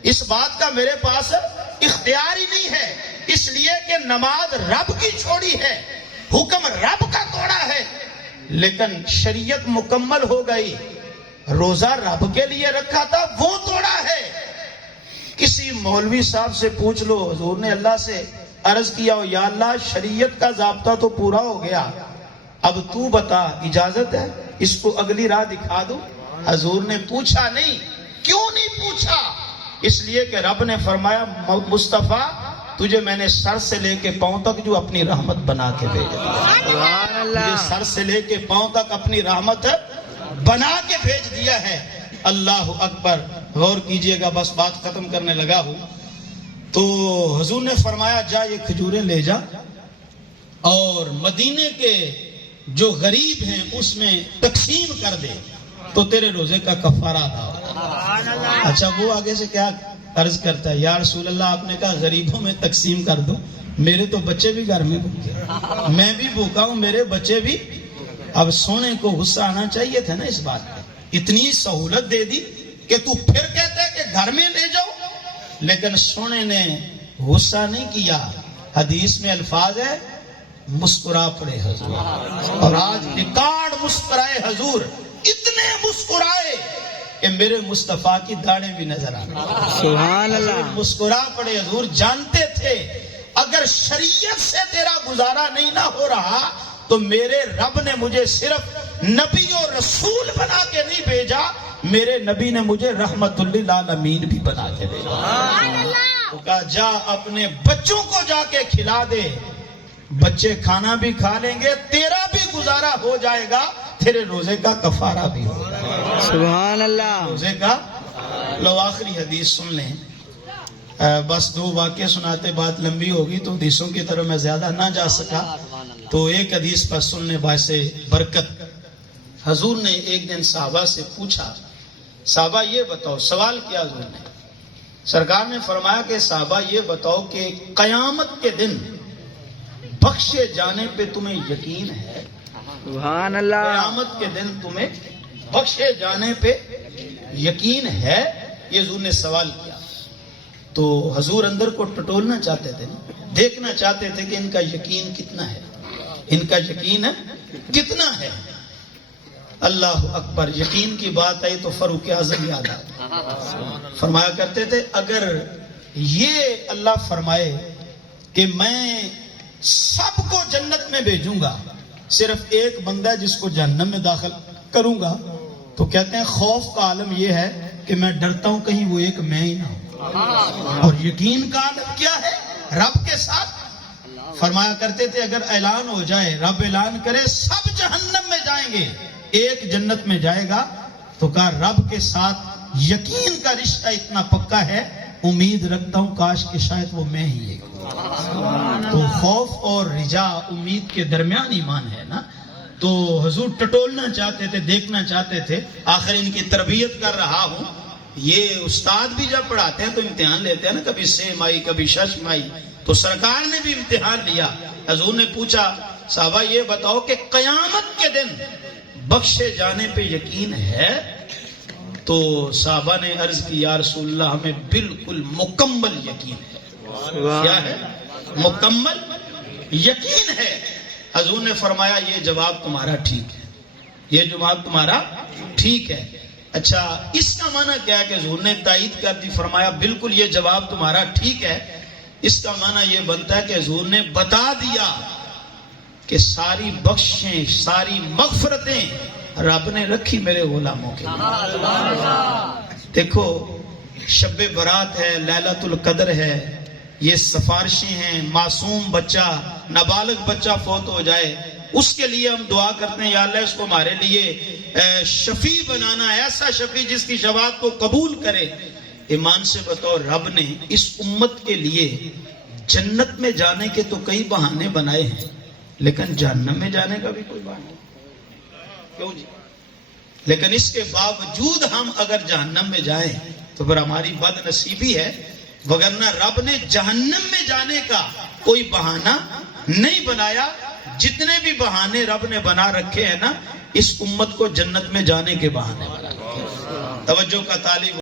اس بات کا میرے پاس اختیار ہی نہیں ہے، اس لیے کہ نماز رب کی چھوڑی ہے، حکم رب کا توڑا ہے. لیکن شریعت مکمل ہو گئی، روزہ رب کے لیے رکھا تھا وہ توڑا ہے. کسی مولوی صاحب سے پوچھ لو، حضور نے اللہ سے عرض کیا ہو یا اللہ شریعت کا ضابطہ تو پورا ہو گیا، اب تو بتا اجازت ہے اس کو اگلی راہ دکھا دو؟ حضور نے پوچھا نہیں. کیوں نہیں پوچھا؟ اس لیے کہ رب نے فرمایا مصطفیٰ تجھے میں نے سر سے لے کے پاؤں تک جو اپنی رحمت بنا کے بھیج دیا. تجھے سر سے لے کے پاؤں تک اپنی رحمت بنا کے بھیج دیا ہے. اللہ اکبر. غور کیجئے گا، بس بات ختم کرنے لگا ہوں. تو حضور نے فرمایا جا یہ کھجوریں لے جا اور مدینے کے جو غریب ہیں اس میں تقسیم کر دے تو تیرے روزے کا کفارہ ادا ہوگا. اچھا وہ آگے سے کیا عرض کرتا ہے؟ یا رسول اللہ آپ نے کہا غریبوں میں تقسیم کر دو، میرے تو بچے بھی گھر میں بھوکے، میں بھی بھوکا ہوں، میرے بچے بھی. اب سونے کو غصہ آنا چاہیے تھا نا اس بات پہ. اتنی سہولت دے دی کہ تو پھر کہتا ہے کہ گھر میں لے جاؤ. لیکن سونے نے غصہ نہیں کیا. حدیث میں الفاظ ہے مسکرا پڑے حضور، اور آج ریکارڈ مسکرائے حضور. اتنے مسکرائے کہ میرے مصطفیٰ کی داڑھیں بھی نظر آ رہی. سبحان اللہ. مسکرا پڑے حضور. جانتے تھے اگر شریعت سے تیرا گزارا نہیں نہ ہو رہا تو میرے رب نے مجھے صرف نبی اور رسول بنا کے نہیں بھیجا، میرے نبی نے مجھے رحمت للعالمین بھی بنا کے بھیجا. تو کہا جا اپنے بچوں کو جا کے کھلا دے، بچے کھانا بھی کھا لیں گے، تیرا بھی گزارا ہو جائے گا، تیرے روزے کا کفارہ بھی ہوگا. سبحان اللہ. روزے کا. لو آخری حدیث سن لیں، بس دو واقعے سناتے بات لمبی ہوگی تو حدیثوں کی طرف میں زیادہ نہ جا سکا، تو ایک حدیث پر سننے باعث برکت. حضور نے ایک دن صحابہ سے پوچھا، صحابہ یہ بتاؤ، سوال کیا حضور نے. سرکار نے فرمایا کہ صحابہ یہ بتاؤ کہ قیامت کے دن بخشے جانے پہ تمہیں یقین ہے؟ سبحان اللہ. قیامت کے دن تمہیں بخشے جانے پہ یقین ہے؟ یہ حضور نے سوال کیا. تو حضور اندر کو ٹٹولنا چاہتے تھے، دیکھنا چاہتے تھے کہ ان کا یقین کتنا ہے، ان کا یقین کتنا ہے. اللہ اکبر. یقین کی بات آئی تو فاروق اعظم یاد آیا. فرمایا کرتے تھے اگر یہ اللہ فرمائے کہ میں سب کو جنت میں بھیجوں گا، صرف ایک بندہ جس کو جہنم میں داخل کروں گا، تو کہتے ہیں خوف کا عالم یہ ہے کہ میں ڈرتا ہوں کہیں وہ ایک میں ہی نہ ہوں. اور یقین کا عالم کیا ہے؟ رب کے ساتھ. فرمایا کرتے تھے اگر اعلان ہو جائے، رب اعلان کرے سب جہنم میں جائیں گے، ایک جنت میں جائے گا، تو کہا رب کے ساتھ یقین کا رشتہ اتنا پکا ہے، امید رکھتا ہوں کاش کہ شاید وہ میں ہی ایک. تو خوف اور رجا، امید کے درمیان ایمان ہے نا. تو حضور ٹٹولنا چاہتے تھے، دیکھنا چاہتے تھے. آخر ان کی تربیت کر رہا ہوں. یہ استاد بھی جب پڑھاتے ہیں تو امتحان لیتے ہیں نا، کبھی سیم آئی کبھی ششم آئی، تو سرکار نے بھی امتحان لیا. حضور نے پوچھا صحابہ یہ بتاؤ کہ قیامت کے دن بخشے جانے پہ یقین ہے؟ تو صحابہ نے عرض کی یا رسول اللہ ہمیں بالکل مکمل یقین ہے. کیا ہے؟ مکمل یقین ہے. حضور نے فرمایا یہ جواب تمہارا ٹھیک ہے, یہ جواب تمہارا ٹھیک ہے. اچھا اس کا معنی کیا ہے کہ حضور نے تائید کر دی, فرمایا بالکل یہ جواب تمہارا ٹھیک ہے. اس کا معنی یہ بنتا ہے کہ حضور نے بتا دیا کہ ساری بخشیں, ساری مغفرتیں رب نے رکھی میرے غلاموں کے لیے. دیکھو شب برات ہے, لیلۃ القدر ہے, یہ سفارشیں ہیں. معصوم بچہ, نابالغ بچہ فوت ہو جائے, اس کے لیے ہم دعا کرتے ہیں یا اللہ اس کو ہمارے لیے شفیع بنانا, ایسا شفیع جس کی شفاعت کو قبول کرے. ایمان سے بتاؤ رب نے اس امت کے لیے جنت میں جانے کے تو کئی بہانے بنائے ہیں, لیکن جہنم میں جانے کا بھی کوئی بہانہ کیوں جی؟ لیکن اس کے باوجود ہم اگر جہنم میں جائیں تو پھر ہماری بد نصیبی ہے, وگرنہ رب نے جہنم میں جانے کا کوئی بہانہ نہیں بنایا. جتنے بھی بہانے رب نے بنا رکھے ہیں نا, اس امت کو جنت میں جانے کے بہانے بنا رکھے ہیں. توجہ کا طالب